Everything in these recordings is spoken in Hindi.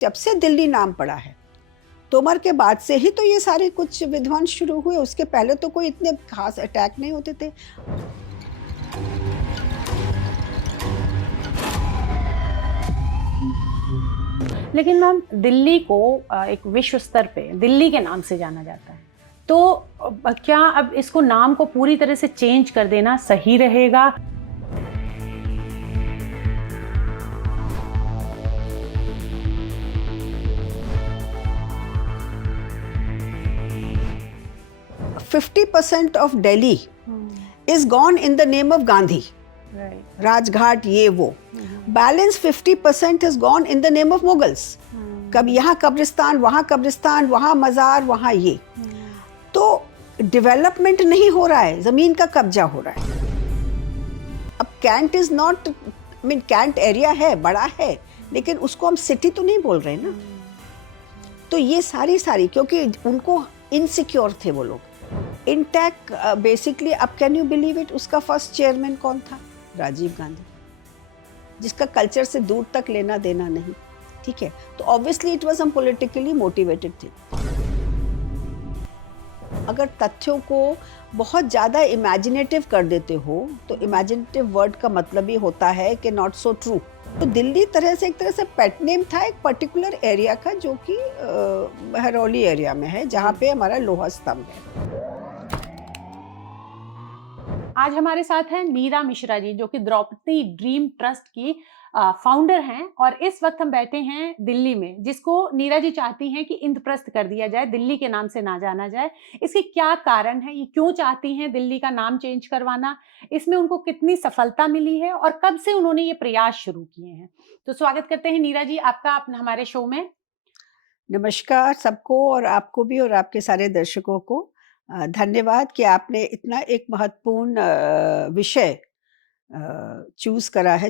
जब से दिल्ली नाम पड़ा है, तोमर के बाद से ही तो ये सारे कुछ विध्वंस शुरू हुए। उसके पहले तो कोई इतने खास अटैक नहीं होते थे। लेकिन मैम दिल्ली को एक विश्व स्तर पे दिल्ली के नाम से जाना जाता है, तो क्या अब इसको नाम को पूरी तरह से चेंज कर देना सही रहेगा? Fifty 50% of Delhi is gone in the name of Gandhi, Rajghat, ये वो। Balance 50% is gone in the name of Mughals. कभी यहाँ कब्रिस्तान, वहाँ मजार, वहाँ ये। तो डेवलपमेंट नहीं हो रहा है, जमीन का कब्जा हो रहा है। अब Cantt is not, Cantt area है, बड़ा है, लेकिन उसको हम सिटी तो नहीं बोल रहे ना। तो ये सारी क्योंकि उनको इनसिक्योर थे वो लोग। इंटैक बेसिकली, अब कैन यू बिलीव इट, उसका फर्स्ट चेयरमैन कौन था? राजीव गांधी, जिसका कल्चर से दूर तक लेना देना नहीं। ठीक है, तो obviously it was some politically motivated thing. अगर तथ्यों को बहुत ज़्यादा इमेजिनेटिव कर देते हो, तो इमेजिनेटिव वर्ड का मतलब ही होता है कि नॉट सो ट्रू। तो दिल्ली एक तरह से पेट नेम था एक पर्टिकुलर एरिया का, जो कि महरौली एरिया में है, जहाँ पे हमारा लोहा स्तंभ है। आज हमारे साथ हैं नीरा मिश्रा जी, जो कि द्रौपदी ड्रीम ट्रस्ट की फाउंडर हैं, और इस वक्त हम बैठे हैं दिल्ली में, जिसको नीरा जी चाहती हैं कि इंद्रप्रस्थ कर दिया जाए, दिल्ली के नाम से ना जाना जाए। इसके क्या कारण है, ये क्यों चाहती हैं दिल्ली का नाम चेंज करवाना, इसमें उनको कितनी सफलता मिली है और कब से उन्होंने ये प्रयास शुरू किए हैं? तो स्वागत करते हैं नीरा जी आपका हमारे शो में। नमस्कार सबको, और आपको भी और आपके सारे दर्शकों को धन्यवाद कि आपने इतना एक महत्वपूर्ण विषय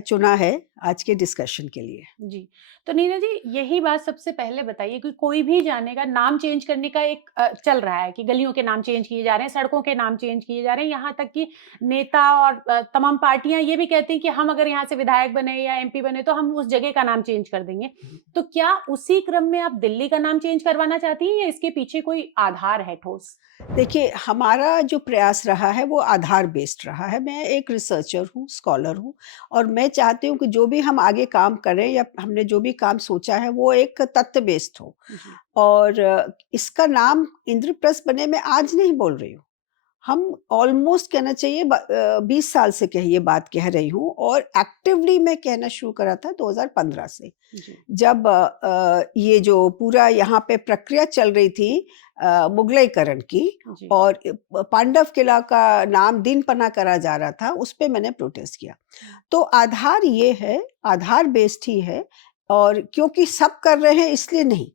चुना है आज के डिस्कशन के लिए। जी, तो नीना जी यही बात सबसे पहले बताइए कि कोई भी जानेगा, नाम चेंज करने का एक चल रहा है कि गलियों के नाम चेंज किए जा रहे हैं, सड़कों के नाम चेंज किए जा रहे हैं, यहाँ तक कि नेता और तमाम पार्टियां ये भी कहती हैं कि हम अगर यहाँ से विधायक बने या एमपी बने तो हम उस जगह का नाम चेंज कर देंगे। तो क्या उसी क्रम में आप दिल्ली का नाम चेंज करवाना चाहती हैं या इसके पीछे कोई आधार है ठोस? देखिए, हमारा जो प्रयास रहा है वो आधार बेस्ड रहा है। मैं एक रिसर्चर हूँ, स्कॉलर हूँ, और मैं चाहती हूँ कि जो भी हम आगे काम करें या हमने जो भी काम सोचा है वो एक तथ्य बेस्ड हो। और इसका नाम इंद्रप्रस्थ बने मैं आज नहीं बोल रही हूँ। हम ऑलमोस्ट कहना चाहिए 20 साल से ये बात कह रही हूँ, और एक्टिवली मैं कहना शुरू करा था 2015 से, जब ये जो पूरा यहाँ पे प्रक्रिया चल रही थी मुगलईकरण की, और पांडव किला का नाम दीनपना करा जा रहा था, उस पे मैंने प्रोटेस्ट किया। तो आधार ये है, आधार बेस्ड ही है, और क्योंकि सब कर रहे हैं इसलिए नहीं,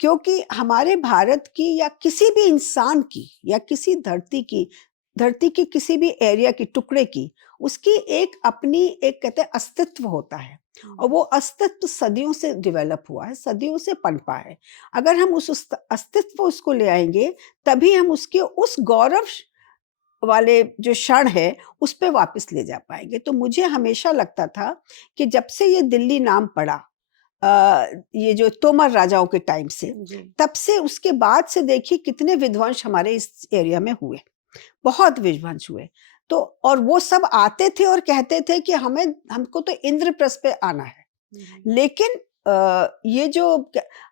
क्योंकि हमारे भारत की या किसी भी इंसान की या किसी धरती की किसी भी एरिया की, टुकड़े की, उसकी एक अपनी एक कहते हैं अस्तित्व होता है, और वो अस्तित्व सदियों से डेवलप हुआ है, सदियों से पनपा है। अगर हम उस अस्तित्व उसको ले आएंगे, तभी हम उसके उस गौरव वाले जो क्षण है उस पे वापस ले जा पाएंगे। तो मुझे हमेशा लगता था कि जब से ये दिल्ली नाम पड़ा, ये जो तोमर राजाओं के टाइम से, तब से उसके बाद से देखिए कितने विध्वंस हमारे इस एरिया में हुए, बहुत विध्वंस हुए। तो और वो सब आते थे और कहते थे कि हमको तो इंद्रप्रस्थ पे आना है। लेकिन ये जो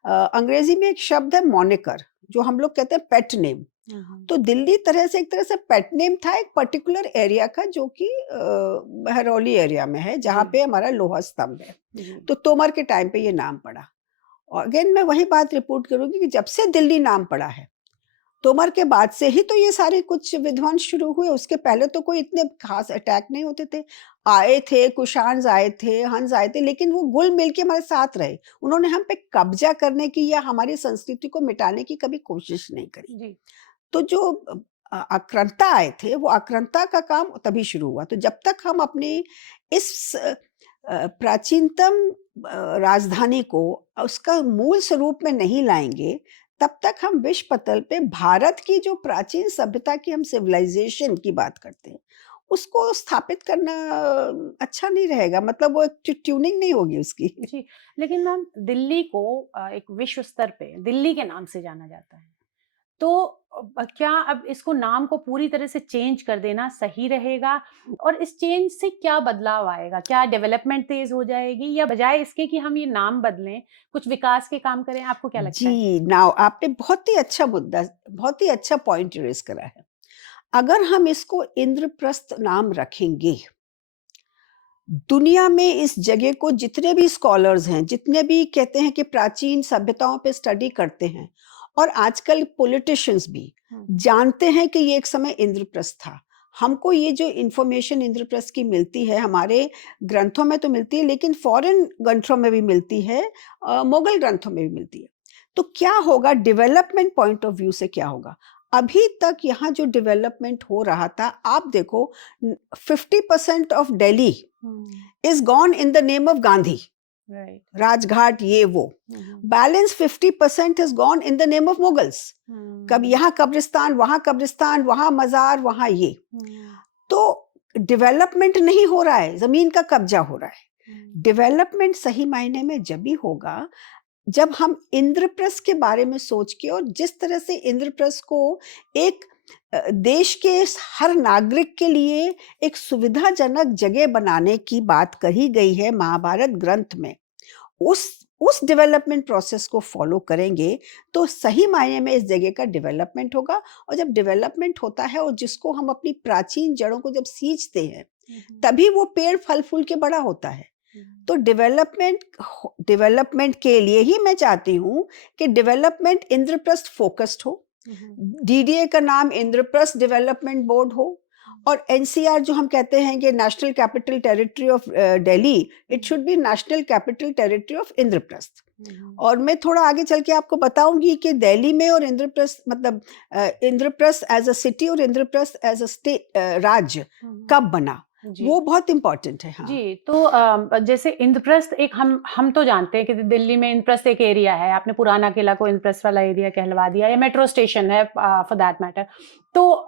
अंग्रेजी में एक शब्द है मॉनिकर, जो हम लोग कहते हैं पेट नेम। तो दिल्ली एक तरह से पेट नेम था एक पर्टिकुलर एरिया का, जो कि महरौली एरिया में है, जहाँ पे हमारा लोहा स्तंभ है। तो तोमर के टाइम पे ये नाम पड़ा। और अगेन मैं वही बात रिपोर्ट करूंगी कि जब से दिल्ली नाम पड़ा है, तोमर के बाद से ही तो ये सारे कुछ विध्वंस शुरू हुए। उसके पहले तो कोई इतने खास अटैक नहीं होते थे। आए थे, कुषाण आए थे, हंस आए थे, लेकिन वो घुल मिल के हमारे साथ रहे। उन्होंने हम पे कब्जा करने की या हमारी संस्कृति को मिटाने की कभी कोशिश नहीं करी। तो जो आक्रांता आए थे, वो आक्रांता का काम तभी शुरू हुआ। तो जब तक हम अपनी इस प्राचीनतम राजधानी को उसका मूल स्वरूप में नहीं लाएंगे, तब तक हम विश्व पटल पे भारत की जो प्राचीन सभ्यता की हम सिविलाइजेशन की बात करते हैं, उसको स्थापित करना अच्छा नहीं रहेगा, मतलब वो एक ट्यूनिंग नहीं होगी उसकी। जी, लेकिन मैम दिल्ली को एक विश्व स्तर पे दिल्ली के नाम से जाना जाता है। तो क्या अब इसको नाम को पूरी तरह से चेंज कर देना सही रहेगा? और इस चेंज से क्या बदलाव आएगा? क्या डेवलपमेंट तेज़ हो जाएगी या बजाय इसके कि हम ये नाम बदलें, कुछ विकास के काम करें, आपको क्या लगता है? जी, नाउ आपने बहुत ही अच्छा मुद्दा, बहुत ही अच्छा पॉइंट रेज़ करा है। अगर हम इसको इंद्रप्रस्थ नाम रखेंगे, दुनिया में इस जगह को जितने भी स्कॉलर्स हैं, जितने भी कहते हैं कि प्राचीन सभ्यताओं पे स्टडी करते हैं, और आजकल पॉलिटिशियंस भी हुँ, जानते हैं कि ये एक समय इंद्रप्रस्थ था। हमको ये जो इन्फॉर्मेशन इंद्रप्रस्थ की मिलती है, हमारे ग्रंथों में तो मिलती है, लेकिन फॉरेन ग्रंथों में भी मिलती है, मुगल ग्रंथों में भी मिलती है। तो क्या होगा डेवलपमेंट पॉइंट ऑफ व्यू से, क्या होगा? अभी तक यहाँ जो डेवलपमेंट हो रहा था, आप देखो, 50% of Delhi hmm, is gone in the name of Gandhi, right. Rajghat ये वो। हुँ, हुँ, balance 50% is gone in the name of Mughals. कब हुँ, यहाँ कब्रिस्तान, वहाँ मजार, वहाँ ये। हुँ, तो डेवलपमेंट नहीं हो रहा है, जमीन का कब्जा हो रहा है। हुँ, डेवलपमेंट सही मायने में जब भी होगा, जब हम इंद्रप्रस्थ के बारे में सोच के, और जिस तरह से इंद्रप्रस्थ को एक देश के हर नागरिक के लिए एक सुविधाजनक जगह बनाने की बात कही गई है महाभारत ग्रंथ में, उस उस डेवलपमेंट प्रोसेस को फॉलो करेंगे, तो सही मायने में इस जगह का डेवलपमेंट होगा। और जब डेवलपमेंट होता है और जिसको हम अपनी प्राचीन जड़ों को जब सींचते हैं, हुँ, हुँ, तभी वो पेड़ फल फूल के बड़ा होता है। हुँ, तो डेवलपमेंट के लिए ही मैं चाहती हूँ कि डेवलपमेंट इंद्रप्रस्थ फोकस्ड हो, हुँ, हुँ, डीडीए का नाम इंद्रप्रस्थ डेवलपमेंट बोर्ड हो, और एनसीआर जो हम कहते हैं कि national capital territory of Delhi, it should be national capital territory of Indraprastha. Hmm, hmm, और मैं थोड़ा आगे चल के आपको बताऊंगी कि दिल्ली में और इंद्रप्रस्थ, मतलब इंद्रप्रस्थ एज अ सिटी और इंद्रप्रस्थ एज अ स्टेट, राज्य हुँ, हुँ, कब बना, जी। वो बहुत इंपॉर्टेंट है। हाँ जी, तो जैसे इंद्रप्रस्थ एक हम तो जानते हैं कि दिल्ली में इंद्रप्रस्थ एक एरिया है, आपने पुराना किला को इंद्रप्रस्थ वाला एरिया कहलवा दिया या मेट्रो स्टेशन है फॉर दैट मैटर। तो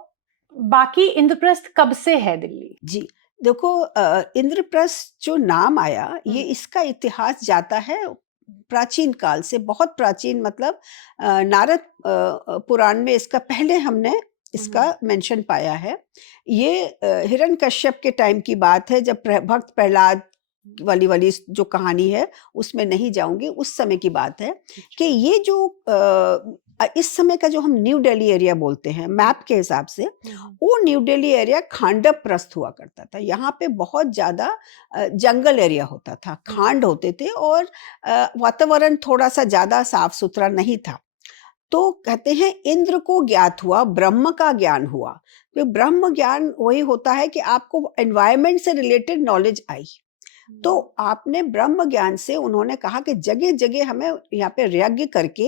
बाकी इंद्रप्रस्थ कब से है दिल्ली? जी, देखो, इंद्रप्रस्थ जो नाम आया, ये हुँ, इसका इतिहास जाता है प्राचीन काल से, बहुत प्राचीन, मतलब नारद पुराण में इसका पहले हमने हुँ, इसका हुँ, मेंशन पाया है। ये हिरण्यकश्यप के टाइम की बात है, जब भक्त प्रहलाद वाली वाली जो कहानी है, उसमें नहीं जाऊंगी, उस समय की बात है कि अच्छा। ये जो इस समय का जो हम न्यू दिल्ली एरिया बोलते हैं हुँ, मैप के हिसाब से, हुँ, हुँ, वो न्यू दिल्ली एरिया खांडव प्रस्थ हुआ करता था। यहाँ पे बहुत ज्यादा जंगल एरिया होता था, हुँ, खांड होते थे, और वातावरण थोड़ा सा ज्यादा साफ सुथरा नहीं था। तो कहते हैं इंद्र को ज्ञात हुआ, ब्रह्म का ज्ञान हुआ। तो ब्रह्म ज्ञान वही होता है कि आपको एनवायरनमेंट से रिलेटेड नॉलेज आई। तो हुँ, आपने ब्रह्म ज्ञान से उन्होंने कहा कि जगह-जगह हमें यहाँ पे यज्ञ करके,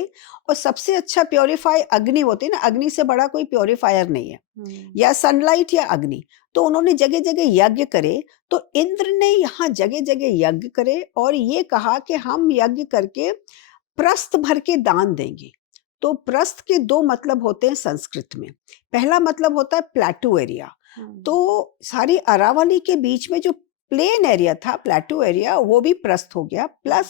और सबसे अच्छा प्यूरीफाई अग्नि होती है ना, अग्नि से बड़ा कोई प्यूरीफायर नहीं है, हुँ, या सनलाइट या अग्नि। तो उन्होंने जगह-जगह यज्ञ करे, तो इंद्र ने यहाँ जगह-जगह यज्ञ करे और ये कहा कि हम यज्ञ करके प्रस्थ भर के दान देंगे। तो प्रस्थ के 2 मतलब होते हैं संस्कृत में। पहला मतलब होता है प्लेटू एरिया। हुँ, तो सारी अरावली के बीच में जो प्लेन एरिया था, प्लेटू एरिया, वो भी प्रस्थ हो गया। हुँ, प्लस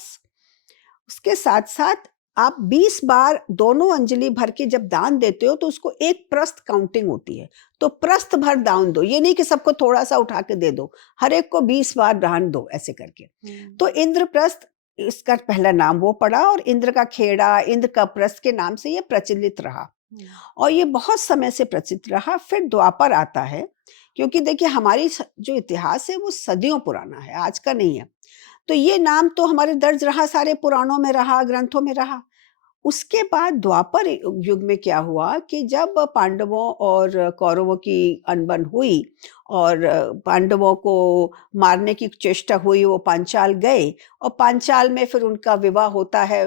उसके साथ-साथ आप 20 बार दोनों अंजलि भर के जब दान देते हो, तो उसको एक प्रस्थ काउंटिंग होती है। तो प्रस्थ भर दान दो, ये नहीं कि सबको थोड़ा-सा उठा के दे दो, हर एक को 20 बार दान दो, ऐसे करके। हुँ, तो इंद्रप्रस्थ, इसका पहला नाम वो पड़ा, और इंद्र का खेड़ा, इंद्र का प्रस्थ के नाम से ये प्रचलित रहा, हुँ, और ये बहुत समय से प्रचलित रहा। फिर द्वापर आता है, क्योंकि देखिए हमारी जो इतिहास है वो सदियों पुराना है, आज का नहीं है। तो ये नाम तो हमारे दर्ज रहा, सारे पुराणों में रहा, ग्रंथों में रहा। उसके बाद द्वापर युग में क्या हुआ कि जब पांडवों और कौरवों की अनबन हुई, और पांडवों को मारने की चेष्टा हुई, वो पांचाल गए, और पांचाल में फिर उनका विवाह होता है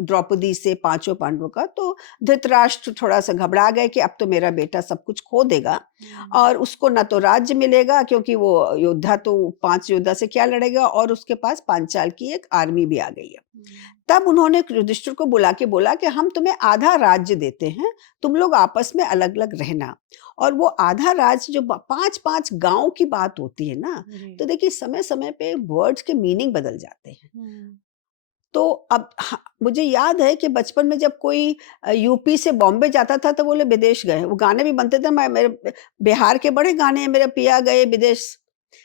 द्रौपदी से, पांचों पांडवों का। तो धृतराष्ट्र थोड़ा सा घबरा गए कि अब तो मेरा बेटा सब कुछ खो देगा, हुँ, और उसको ना तो राज्य मिलेगा, क्योंकि वो योद्धा तो 5 योद्धा से क्या लड़ेगा, और उसके पास पांचाल की एक आर्मी भी आ गई है। हुँ, तब उन्होंने युधिष्ठिर को बुला के बोला कि हम तुम्हें आधा राज्य देते हैं, तुम लोग आपस में अलग-अलग रहना। और वो आधा राज्य जो 5 5 गाँव की बात होती है ना, जी। तो देखिए समय-समय पे वर्ड्स के मीनिंग बदल जाते हैं। हुँ। तो अब मुझे याद है कि बचपन में जब कोई यूपी से बॉम्बे जाता था तो बोले विदेश गए। वो गाने भी बनते थे, मैं मेरे बिहार के बड़े गाने हैं, मेरे पिया गए विदेश।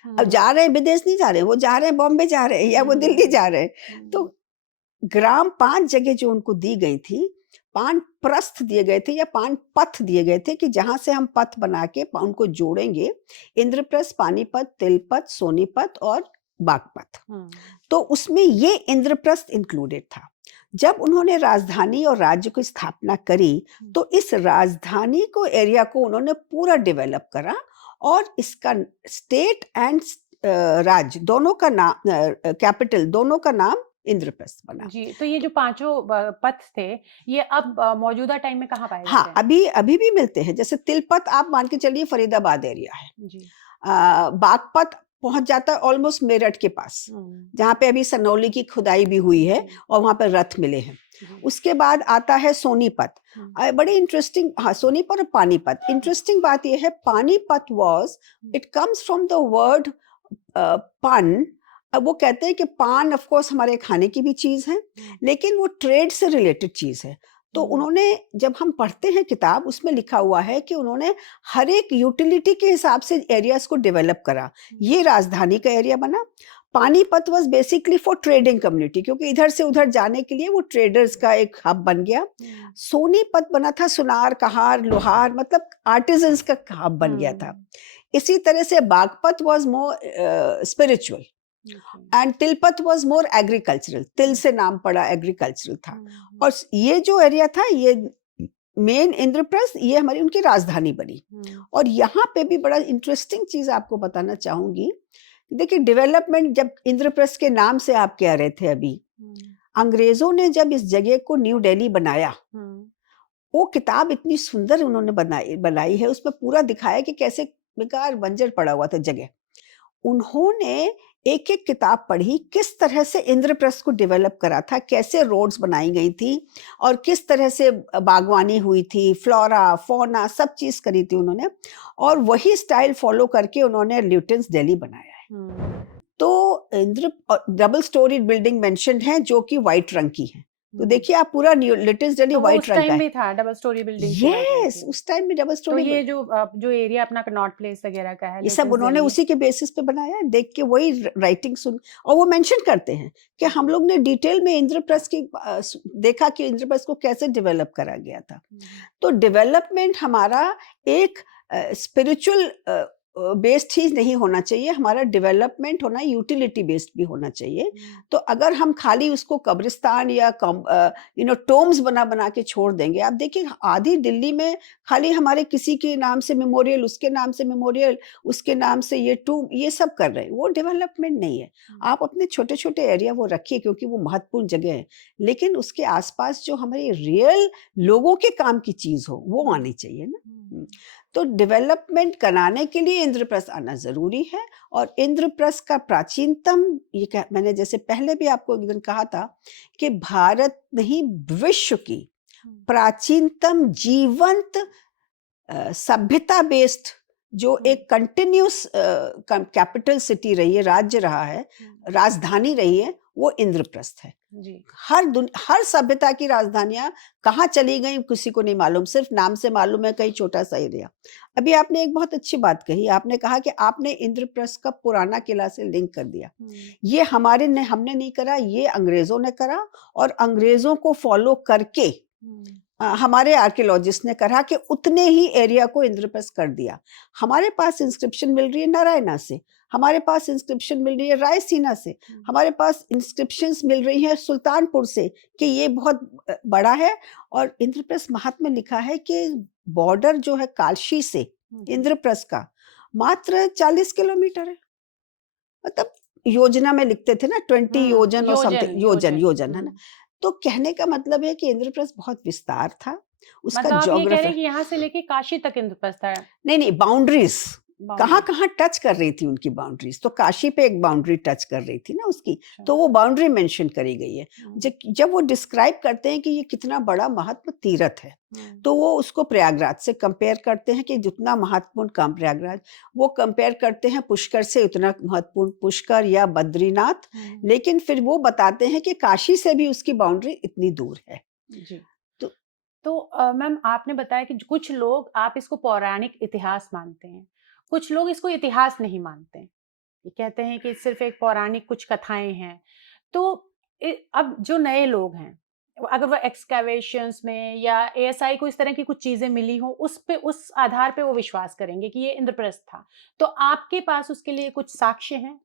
अब हुँ। जा रहे हैं विदेश नहीं जा रहे, वो जा रहे हैं बॉम्बे जा रहे हैं या वो दिल्ली हुँ। जा रहे हैं। तो हुँ। ग्राम 5 जगह जो उनको दी गई थी, 5 प्रस्थ दिए गए थे या 5 पथ दिए गए थे कि जहाँ से हम पथ बना के उनको जोड़ेंगे। इंद्रप्रस्थ, पानीपत, तिलपत, सोनीपत और बागपत। हुँ। तो उसमें ये इंद्रप्रस्थ इंक्लूडेड था। जब उन्होंने राजधानी और राज्य की स्थापना करी, हुँ। तो इस राजधानी को एरिया को उन्होंने पूरा डेवलप करा और इसका स्टेट एंड राज्य दोनों का नाम, कैपिटल दोनों का नाम इंद्रप्रस्थ बना। जी, तो ये जो पाँचों पथ थे, ये अब मौजूदा टाइम में कहाँ पाए जाते हाँ, हैं? अभी अभी भी मिलते हैं। जैसे तिलपत आप मान के चलिए फरीदाबाद एरिया है। जी। बागपत पहुँच जाता है ऑलमोस्ट मेरठ के पास, हुँ। जहाँ पे अभी सनौली की खुदाई भी हुई है जी। और वहाँ पे रथ मिले हैं। जी। उसके बाद आता है सोनीपत। हुँ। बड़ी इंटरेस्टिंग, हाँ, सोनीपत और पानीपत। इंटरेस्टिंग बात ये है, Panipat was, hmm. It comes from the word पान। वो कहते हैं कि पान ऑफ कोर्स हमारे खाने की भी चीज़ है, हुँ। लेकिन वो ट्रेड से रिलेटेड चीज़ है। तो हुँ। उन्होंने, जब हम पढ़ते हैं किताब, उसमें लिखा हुआ है कि उन्होंने हर एक यूटिलिटी के हिसाब से एरियाज़ को डेवलप करा। हुँ। ये राजधानी का एरिया बना। Panipat was basically for trading community, क्योंकि इधर से उधर जाने के लिए वो ट्रेडर्स का एक हब बन गया। हुँ। सोनीपत बना था सुनार, कहार, लोहार, मतलब आर्टिज़न्स का हब बन गया था। हुँ। इसी तरह से Baghpat was more spiritual okay. And Tilpat was more agricultural. तिल हुँ। से नाम पड़ा, एग्रीकल्चरल था। हुँ। और हुँ। ये जो एरिया था, ये मेन इंद्रप्रस्थ, ये हमारी उनकी राजधानी बनी। हुँ। और यहाँ पे भी बड़ा इंटरेस्टिंग चीज़ आपको बताना चाहूँगी। देखिए डेवलपमेंट, जब इंद्रप्रस्थ के नाम से आप कह रहे थे अभी, हुँ। अंग्रेज़ों ने जब इस जगह को न्यू दिल्ली बनाया, हुँ। वो किताब इतनी सुंदर उन्होंने बनाई बनाई है, उसमें पूरा दिखाया कि कैसे बेकार बंजर पड़ा हुआ था जगह। उन्होंने एक-एक किताब पढ़ी, किस तरह से इंद्रप्रस्थ को डेवलप करा था, कैसे रोड्स बनाई गई थी और किस तरह से बागवानी हुई थी, फ्लोरा, फौना सब चीज़ करी थी उन्होंने, और वही स्टाइल फ़ॉलो करके उन्होंने ल्यूटेन्स दिल्ली बनाया है। हुँ। तो डबल स्टोरीड बिल्डिंग मेंशन्ड है जो कि व्हाइट रंग की है। तो हुँ। देखिए आप, पूरा न्यू ल्यूटेन्स दिल्ली तो वो व्हाइट उस रंग का टाइम है। भी था, डबल स्टोरी बिल्डिंग थी व्हाइट रंग यस, की। उस टाइम में डबल तो स्टोरी। ये जो एरिया अपना कनॉट प्लेस वगैरह का है, ये सब ल्यूटेन्स उन्होंने दिल्ली। उसी के बेसिस पे बनाया है, देख के वही राइटिंग सुन, और वो मेंशन करते हैं कि हम लोग ने डिटेल में इंद्रप्रस्थ की देखा कि इंद्रप्रस्थ को कैसे डेवलप करा गया था। हुँ। तो डेवलपमेंट हमारा एक स्पिरिचुअल बेस्ड ही नहीं होना चाहिए, हमारा डेवलपमेंट होना यूटिलिटी बेस्ड भी होना चाहिए। हुँ। तो अगर हम खाली उसको कब्रिस्तान या टोम्स बना बना के छोड़ देंगे, आप देखिए आधी दिल्ली में खाली हमारे किसी के नाम से मेमोरियल, उसके नाम से मेमोरियल, उसके नाम से ये टूम, ये सब कर रहे हैं, वो डेवलपमेंट नहीं है। हुँ। आप अपने छोटे छोटे एरिया वो रखिए, क्योंकि वो महत्वपूर्ण जगह है, लेकिन उसके आसपास जो हमारे रियल लोगों के काम की चीज हो, वो हुँ। आनी चाहिए ना। हुँ। तो डेवलपमेंट कराने के लिए इंद्रप्रस्थ आना ज़रूरी है। और इंद्रप्रस्थ का प्राचीनतम, मैंने जैसे पहले भी आपको एक दिन कहा था कि भारत नहीं, विश्व की हुँ। प्राचीनतम जीवंत सभ्यता बेस्ड जो हुँ। एक कंटिन्यूअस कैपिटल सिटी रही है, राज्य रहा है, हुँ। राजधानी रही है, वो इंद्रप्रस्थ है। जी। हर सभ्यता की राजधानियां कहाँ चली गई किसी को नहीं मालूम, सिर्फ नाम से मालूम है, कहीं छोटा सा एरिया। अभी आपने एक बहुत अच्छी बात कही, आपने कहा कि आपने इंद्रप्रस्थ का पुराना किला से लिंक कर दिया। हुँ। ये हमने नहीं करा, ये अंग्रेजों ने करा, और अंग्रेजों को फॉलो करके हुँ। हमारे आर्कियोलॉजिस्ट ने करा कि उतने ही एरिया को इंद्रप्रस्थ कर दिया। हमारे पास इंस्क्रिप्शन मिल रही है नारायणा से, हमारे पास इंस्क्रिप्शन मिल रही है रायसीना से, हुँ। हमारे पास इंस्क्रिप्शंस मिल रही हैं सुल्तानपुर से कि ये बहुत बड़ा है। और इंद्रप्रस्थ महात्म्य लिखा है कि बॉर्डर जो है कालशी से हुँ। इंद्रप्रस्थ का मात्र 40 किलोमीटर है। मतलब योजना में लिखते थे ना 20 हुँ। योजन और योजन, समथिंग, योजन योजन। योजन है ना। हुँ। तो कहने का मतलब है कि इंद्रप्रस्थ बहुत विस्तार था, उसका मतलब आप ये कह रहे ज्योग्राफी, हैं कि यहाँ से लेके काशी तक इंद्रप्रस्थ है? नहीं, नहीं, बाउंड्रीज़, कहाँ बाउंड्री। कहाँ टच कर रही थी उनकी बाउंड्रीज। तो काशी पे एक बाउंड्री टच कर रही थी ना उसकी, अच्छा। तो वो बाउंड्री मेंशन करी गई है। हम्म, जब वो डिस्क्राइब करते हैं कि ये कितना बड़ा महत्व तीर्थ है, तो वो उसको प्रयागराज से कंपेयर करते हैं कि जितना महत्वपूर्ण काम प्रयागराज, वो कंपेयर करते हैं पुष्कर से उतना महत्वपूर्ण पुष्कर या बद्रीनाथ। लेकिन फिर वो बताते हैं कि काशी से भी उसकी बाउंड्री इतनी दूर है। जी। तो तो मैम आपने बताया कि कुछ लोग आप इसको पौराणिक इतिहास मानते हैं, कुछ लोग इसको इतिहास नहीं मानते। ये कहते हैं कि सिर्फ़ एक पौराणिक कुछ कथाएँ हैं। तो अब जो नए लोग हैं, अगर वो एक्सकैवेशंस में या एएसआई को इस तरह की कुछ चीज़ें मिली हों, उस आधार पे वो विश्वास करेंगे कि ये इंद्रप्रस्थ था। तो आपके पास उसके लिए कुछ साक्ष्य हैं?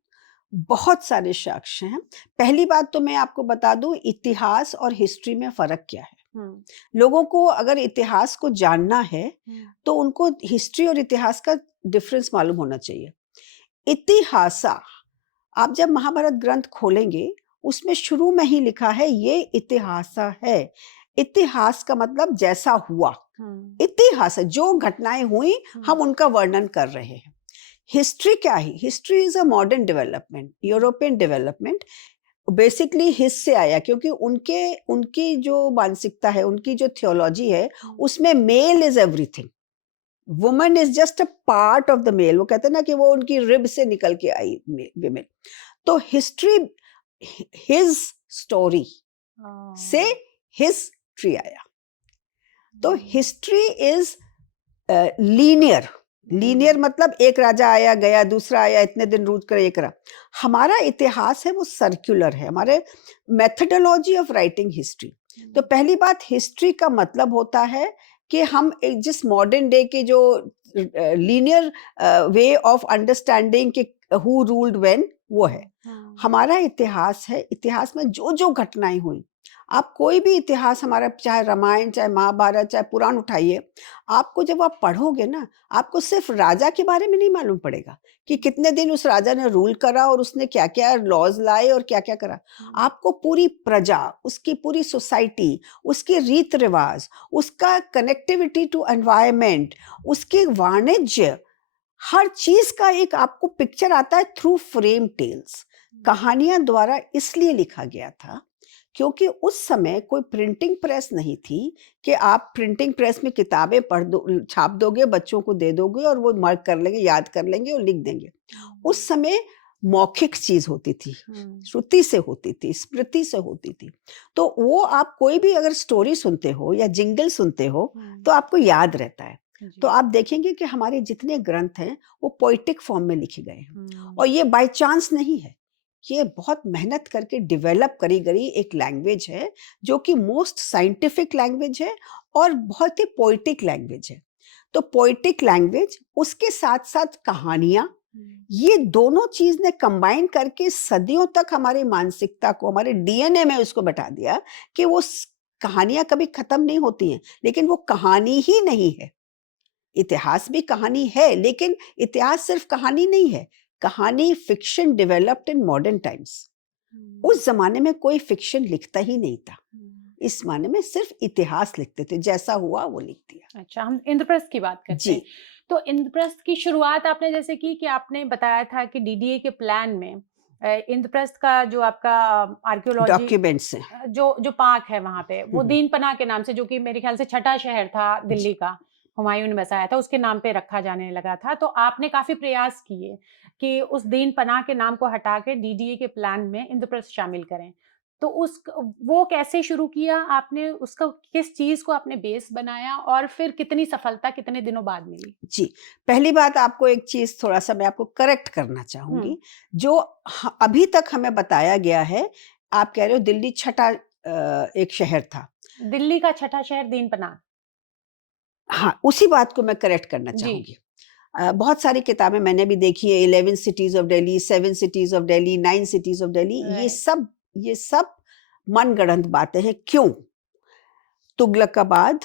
बहुत सारे साक्ष्य हैं। पहली बात तो मैं आपको बता दूं, इतिहास और हिस्ट्री में फर्क क्या है। हुँ, लोगों को अगर इतिहास को जानना है, हुँ, तो उनको हिस्ट्री और इतिहास का डिफरेंस मालूम होना चाहिए। इतिहासा, आप जब महाभारत ग्रंथ खोलेंगे, उसमें शुरू में ही लिखा है ये इतिहासा है। इतिहास का मतलब जैसा हुआ। हुँ, इतिहास है, जो घटनाएं हुई हुँ, हम उनका वर्णन कर रहे हैं। हिस्ट्री क्या है? History is a modern development, hmm, European development. Basically his से आया, क्योंकि उनके उनकी जो मानसिकता है, उनकी जो थियोलॉजी है, हुँ, उसमें male is everything, woman is just a part of the male. वो कहते हैं ना कि वो उनकी रिब से निकल के आई विमेन। तो हिस्ट्री, हिज स्टोरी से हाँ, हिस्ट्री आया। तो हुँ, हिस्ट्री इज लीनियर। लीनियर हुँ, मतलब एक राजा आया गया, दूसरा आया, इतने दिन रूल कर एक रहा। हमारा इतिहास है वो सर्कुलर है, हमारे मेथडोलॉजी ऑफ राइटिंग हिस्ट्री। तो हुँ, पहली बात, हिस्ट्री का मतलब होता है कि हम जिस मॉडर्न डे के जो लीनियर वे ऑफ अंडरस्टैंडिंग कि हु रूल्ड व्हेन, वो है। हुँ, हुँ, हमारा इतिहास है, इतिहास में जो जो घटनाएं हुई, आप कोई भी इतिहास हमारा, चाहे रामायण, चाहे महाभारत, चाहे पुराण उठाइए, आपको जब आप पढ़ोगे ना, आपको सिर्फ राजा के बारे में नहीं मालूम पड़ेगा कि कितने दिन उस राजा ने रूल करा और उसने क्या क्या लॉज लाए और क्या क्या करा। हुँ, आपको पूरी प्रजा, उसकी पूरी सोसाइटी, उसके रीत रिवाज, उसका कनेक्टिविटी टू एनवायरमेंट, उसके वाणिज्य, हर चीज का एक आपको पिक्चर आता है थ्रू फ्रेम टेल्स। कहानियां द्वारा इसलिए लिखा गया था क्योंकि उस समय कोई प्रिंटिंग प्रेस नहीं थी कि आप प्रिंटिंग प्रेस में किताबें पढ़ दो, छाप दोगे, बच्चों को दे दोगे और वो मार्क कर लेंगे, याद कर लेंगे और लिख देंगे। हुँ, उस समय मौखिक चीज होती थी, हुँ, श्रुति से होती थी, स्मृति से होती थी। तो वो आप कोई भी अगर स्टोरी सुनते हो या जिंगल सुनते हो, हुँ, तो आपको याद रहता है। तो जी, आप देखेंगे कि हमारे जितने ग्रंथ हैं वो पोइटिक फॉर्म में लिखे गए हैं। हुँ, और ये बाय चांस नहीं है, ये बहुत मेहनत करके डेवलप करी गई एक लैंग्वेज है, जो कि मोस्ट साइंटिफिक लैंग्वेज है और बहुत ही पोइटिक लैंग्वेज है। तो पोइटिक लैंग्वेज, उसके साथ साथ कहानियां, हुँ, ये दोनों चीज ने कंबाइन करके सदियों तक हमारी मानसिकता को, हमारे डीएनए में उसको बैठा दिया कि वो कहानियां कभी खत्म नहीं होती हैं। लेकिन वो कहानी ही नहीं है, इतिहास भी कहानी है, लेकिन इतिहास सिर्फ कहानी नहीं है। कहानी fiction developed in modern times. Hmm, उस जमाने में कोई फिक्शन लिखता ही नहीं था। हुँ। इस माने में सिर्फ इतिहास लिखते थे, जैसा हुआ वो लिख दिया। अच्छा, हम इंद्रप्रस्थ की बात करते जी। हैं। तो इंद्रप्रस्थ की शुरुआत आपने जैसे की कि आपने बताया था कि डीडीए के प्लान में इंद्रप्रस्थ का जो आपका आर्कियोलॉजी डॉक्यूमेंट्स हैं। जो पार्क है वहाँ पे, वो हम्म, दीन पनाह के नाम से, जो कि मेरे ख्याल से छठा शहर था जी। दिल्ली का, हुमायूँ ने बसाया था, उसके नाम पे रखा जाने लगा था। तो आपने काफ़ी प्रयास किए कि उस दीन पनाह के नाम को हटा के डीडीए के प्लान में इंद्रप्रस्थ शामिल करें। तो उस वो कैसे शुरू किया आपने? उसका किस चीज़ को आपने बेस बनाया और फिर कितनी सफलता कितने दिनों बाद मिली? जी, पहली बात, आपको एक चीज़ थोड़ा-सा मैं आपको करेक्ट करना हुँ, चाहूँगी, जो अभी तक हमें बताया गया है, आप कह रहे हो दिल्ली छठा एक शहर था। दिल्ली का छठा शहर दीन पनाह। हाँ, उसी बात को मैं करेक्ट करना जी, चाहूँगी। बहुत सारी किताबें मैंने भी देखी है, 11 cities of Delhi, 7 cities of Delhi, 9 cities of Delhi, right. ये सब मनगढ़ंत बातें हैं। क्यों? तुगलकाबाद,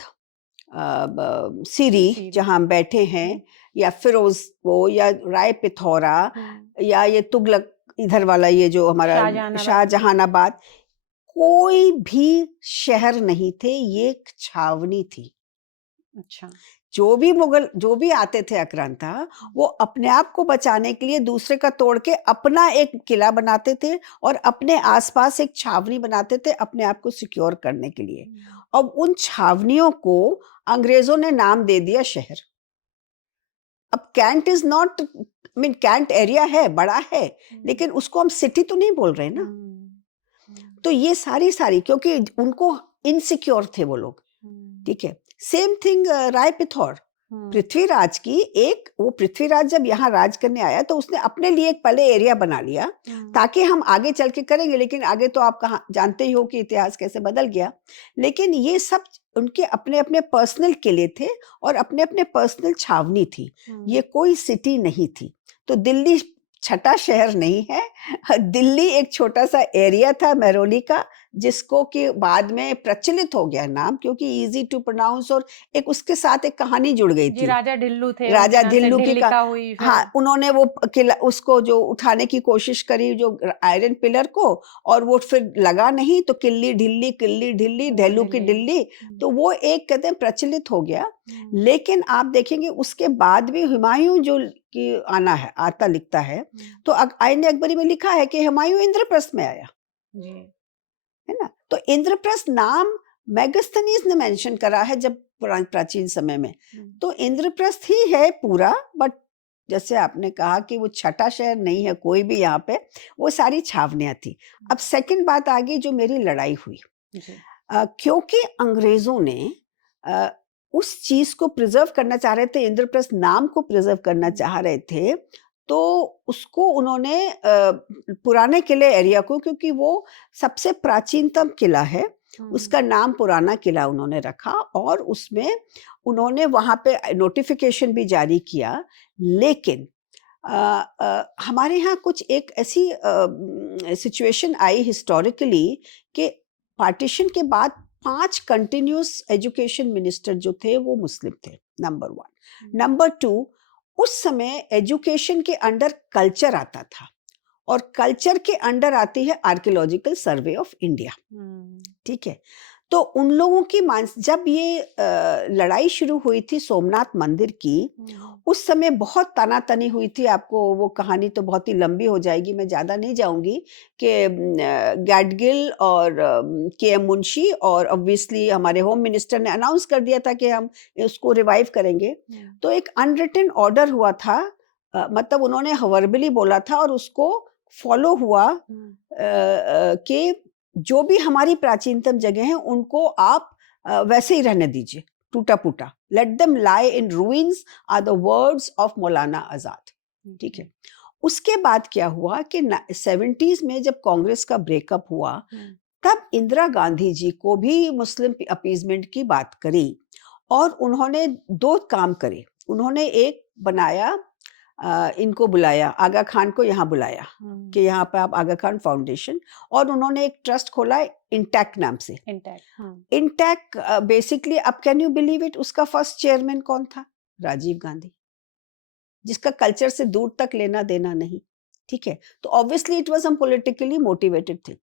सीरी सीरी। जहाँ हम बैठे हैं, हुँ, या फिरोजपुर, या राय पिथौरा, हुँ। या ये तुगलक इधर वाला, ये जो हमारा शाहजहानाबाद। शाहजहानाबाद, कोई भी शहर नहीं थे, ये एक छावनी थी। अच्छा। जो भी आते थे आक्रांता, वो अपने आप को बचाने के लिए दूसरे का तोड़ के अपना एक किला बनाते थे और अपने आसपास एक छावनी बनाते थे अपने आप को सिक्योर करने के लिए। अब उन छावनियों को अंग्रेजों ने नाम दे दिया शहर। अब Cantt is not, mean Cantt area है, बड़ा है, लेकिन उसको हम सिटी तो नहीं बोल रहे ना। तो ये सारी क्योंकि उनको इनसिक्योर थे वो लोग, ठीक है। सेम थिंग राय पिथौर, पृथ्वीराज की एक, वो पृथ्वीराज जब यहाँ राज करने आया तो उसने अपने लिए एक पहले एरिया बना लिया ताकि हम आगे चल के करेंगे, लेकिन आगे तो आप कहाँ जानते ही हो कि इतिहास कैसे बदल गया। लेकिन ये सब उनके अपने अपने पर्सनल किले थे और अपने अपने पर्सनल छावनी थी, ये कोई सिटी नहीं थी। तो दिल्ली छठा शहर नहीं है, दिल्ली एक छोटा सा एरिया था महरौली का, जिसको कि बाद में प्रचलित हो गया नाम, क्योंकि इजी टू प्रोनाउंस और एक उसके साथ एक कहानी जुड़ गई जी, थी। राजा ढिल्लू थे, राजा उनके नाम से ढिल्लू की ढिल्लिका हुई फिर। हाँ, उन्होंने वो किला उसको जो उठाने की कोशिश करी, जो आयरन पिलर को, और वो फिर लगा नहीं, तो किल्ली ढिल्ली ढेलू की दिल्ली, तो वो एक कहते हैं प्रचलित हो गया। लेकिन आप देखेंगे उसके बाद भी हुमायूं जो कि आना है, आता लिखता है, तो आईन अकबरी में लिखा है कि हुमायूं इंद्रप्रस्थ में आया, है ना। तो इंद्रप्रस्थ नाम मेगास्थनीज ने मेंशन करा है जब प्राचीन समय में, तो इंद्रप्रस्थ ही है पूरा। बट जैसे आपने कहा कि वो छठा शहर नहीं है कोई भी, यहाँ पे वो सारी छावनियां थी। अब सेकंड बात आ गई जो मेरी लड़ाई हुई, क्योंकि अंग्रेजों ने उस चीज को प्रिजर्व करना चाह रहे थे, इंद्रप्रस्थ नाम को प्रिजर्व करना चाह रहे थे, तो उसको उन्होंने पुराने किले एरिया को, क्योंकि वो सबसे प्राचीनतम किला है, उसका नाम पुराना किला उन्होंने रखा, और उसमें उन्होंने वहां पे नोटिफिकेशन भी जारी किया। लेकिन हमारे यहाँ कुछ एक ऐसी सिचुएशन आई हिस्टोरिकली कि पार्टीशन के बाद 5 कंटिन्यूस एजुकेशन मिनिस्टर जो थे वो मुस्लिम थे, नंबर 1। नंबर 2, उस समय एजुकेशन के अंडर कल्चर आता था, और कल्चर के अंडर आती है आर्कियोलॉजिकल सर्वे ऑफ इंडिया, ठीक है। तो उन लोगों की जब ये लड़ाई शुरू हुई थी सोमनाथ मंदिर की, उस समय बहुत तनातनी हुई थी। आपको वो कहानी तो बहुत ही लंबी हो जाएगी, मैं ज़्यादा नहीं जाऊंगी, कि गैडगिल और के एम मुंशी और ऑब्वियसली हमारे होम मिनिस्टर ने अनाउंस कर दिया था कि हम उसको रिवाइव करेंगे। तो एक अनरिटन ऑर्डर हुआ था, मतलब उन्होंने वर्बली बोला था और उसको फॉलो हुआ, कि जो भी हमारी प्राचीनतम जगह हैं उनको आप वैसे ही रहने दीजिए, टूटा फूटा, let them lie in ruins are the words of Maulana Azad, ठीक है। उसके बाद क्या हुआ कि 70s में जब कांग्रेस का ब्रेकअप हुआ, तब इंदिरा गांधी जी को भी मुस्लिम अपीजमेंट की बात करी, और उन्होंने 2 काम करे। उन्होंने एक बनाया, इनको बुलाया, आगा खान को यहाँ बुलाया कि यहाँ पे आप आगा खान फाउंडेशन, और उन्होंने एक ट्रस्ट खोला इंटैक्ट नाम से। इंटैक्ट बेसिकली, अब कैन यू बिलीव इट, उसका फर्स्ट चेयरमैन कौन था? राजीव गांधी, जिसका कल्चर से दूर तक लेना देना नहीं, ठीक है। तो ऑब्वियसली इट वाज हम पॉलिटिकली मोटिवेटेड थे।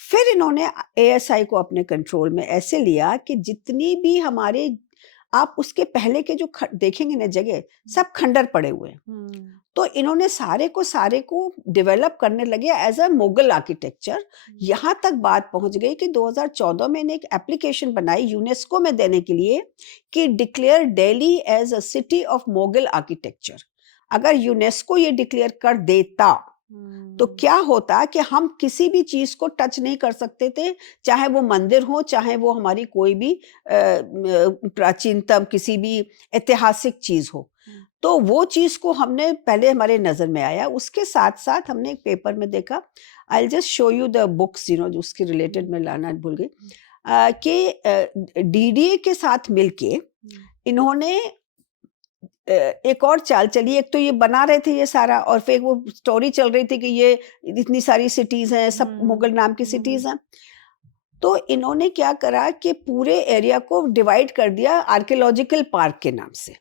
फिर इन्होंने एएसआई को अपने कंट्रोल में ऐसे लिया कि जितनी भी हमारे, आप उसके पहले के जो देखेंगे ना जगह, सब खंडर पड़े हुए हैं। तो इन्होंने सारे को डेवलप करने लगे एज अ मुगल आर्किटेक्चर। यहाँ तक बात पहुंच गई कि 2014 में इन्हें एक एप्लीकेशन बनाई यूनेस्को में देने के लिए कि declare Delhi as a city of Mughal architecture. अगर यूनेस्को ये डिक्लेयर कर देता तो क्या होता कि हम किसी भी चीज को टच नहीं कर सकते थे, चाहे वो मंदिर हो, चाहे वो हमारी कोई भी प्राचीनतम किसी भी ऐतिहासिक चीज हो। तो वो चीज को हमने पहले हमारे नजर में आया। उसके साथ साथ हमने एक पेपर में देखा, I just show you the books, जो उसके रिलेटेड मैं लाना भूल गई, कि डीडीए के साथ मिलके इन्होंने एक और चाल चली। एक तो ये बना रहे थे ये सारा, और फिर वो स्टोरी चल रही थी कि ये इतनी सारी सिटीज हैं, सब मुगल नाम की सिटीज हैं। तो इन्होंने क्या करा कि पूरे एरिया को डिवाइड कर दिया आर्कियोलॉजिकल पार्क के नाम से।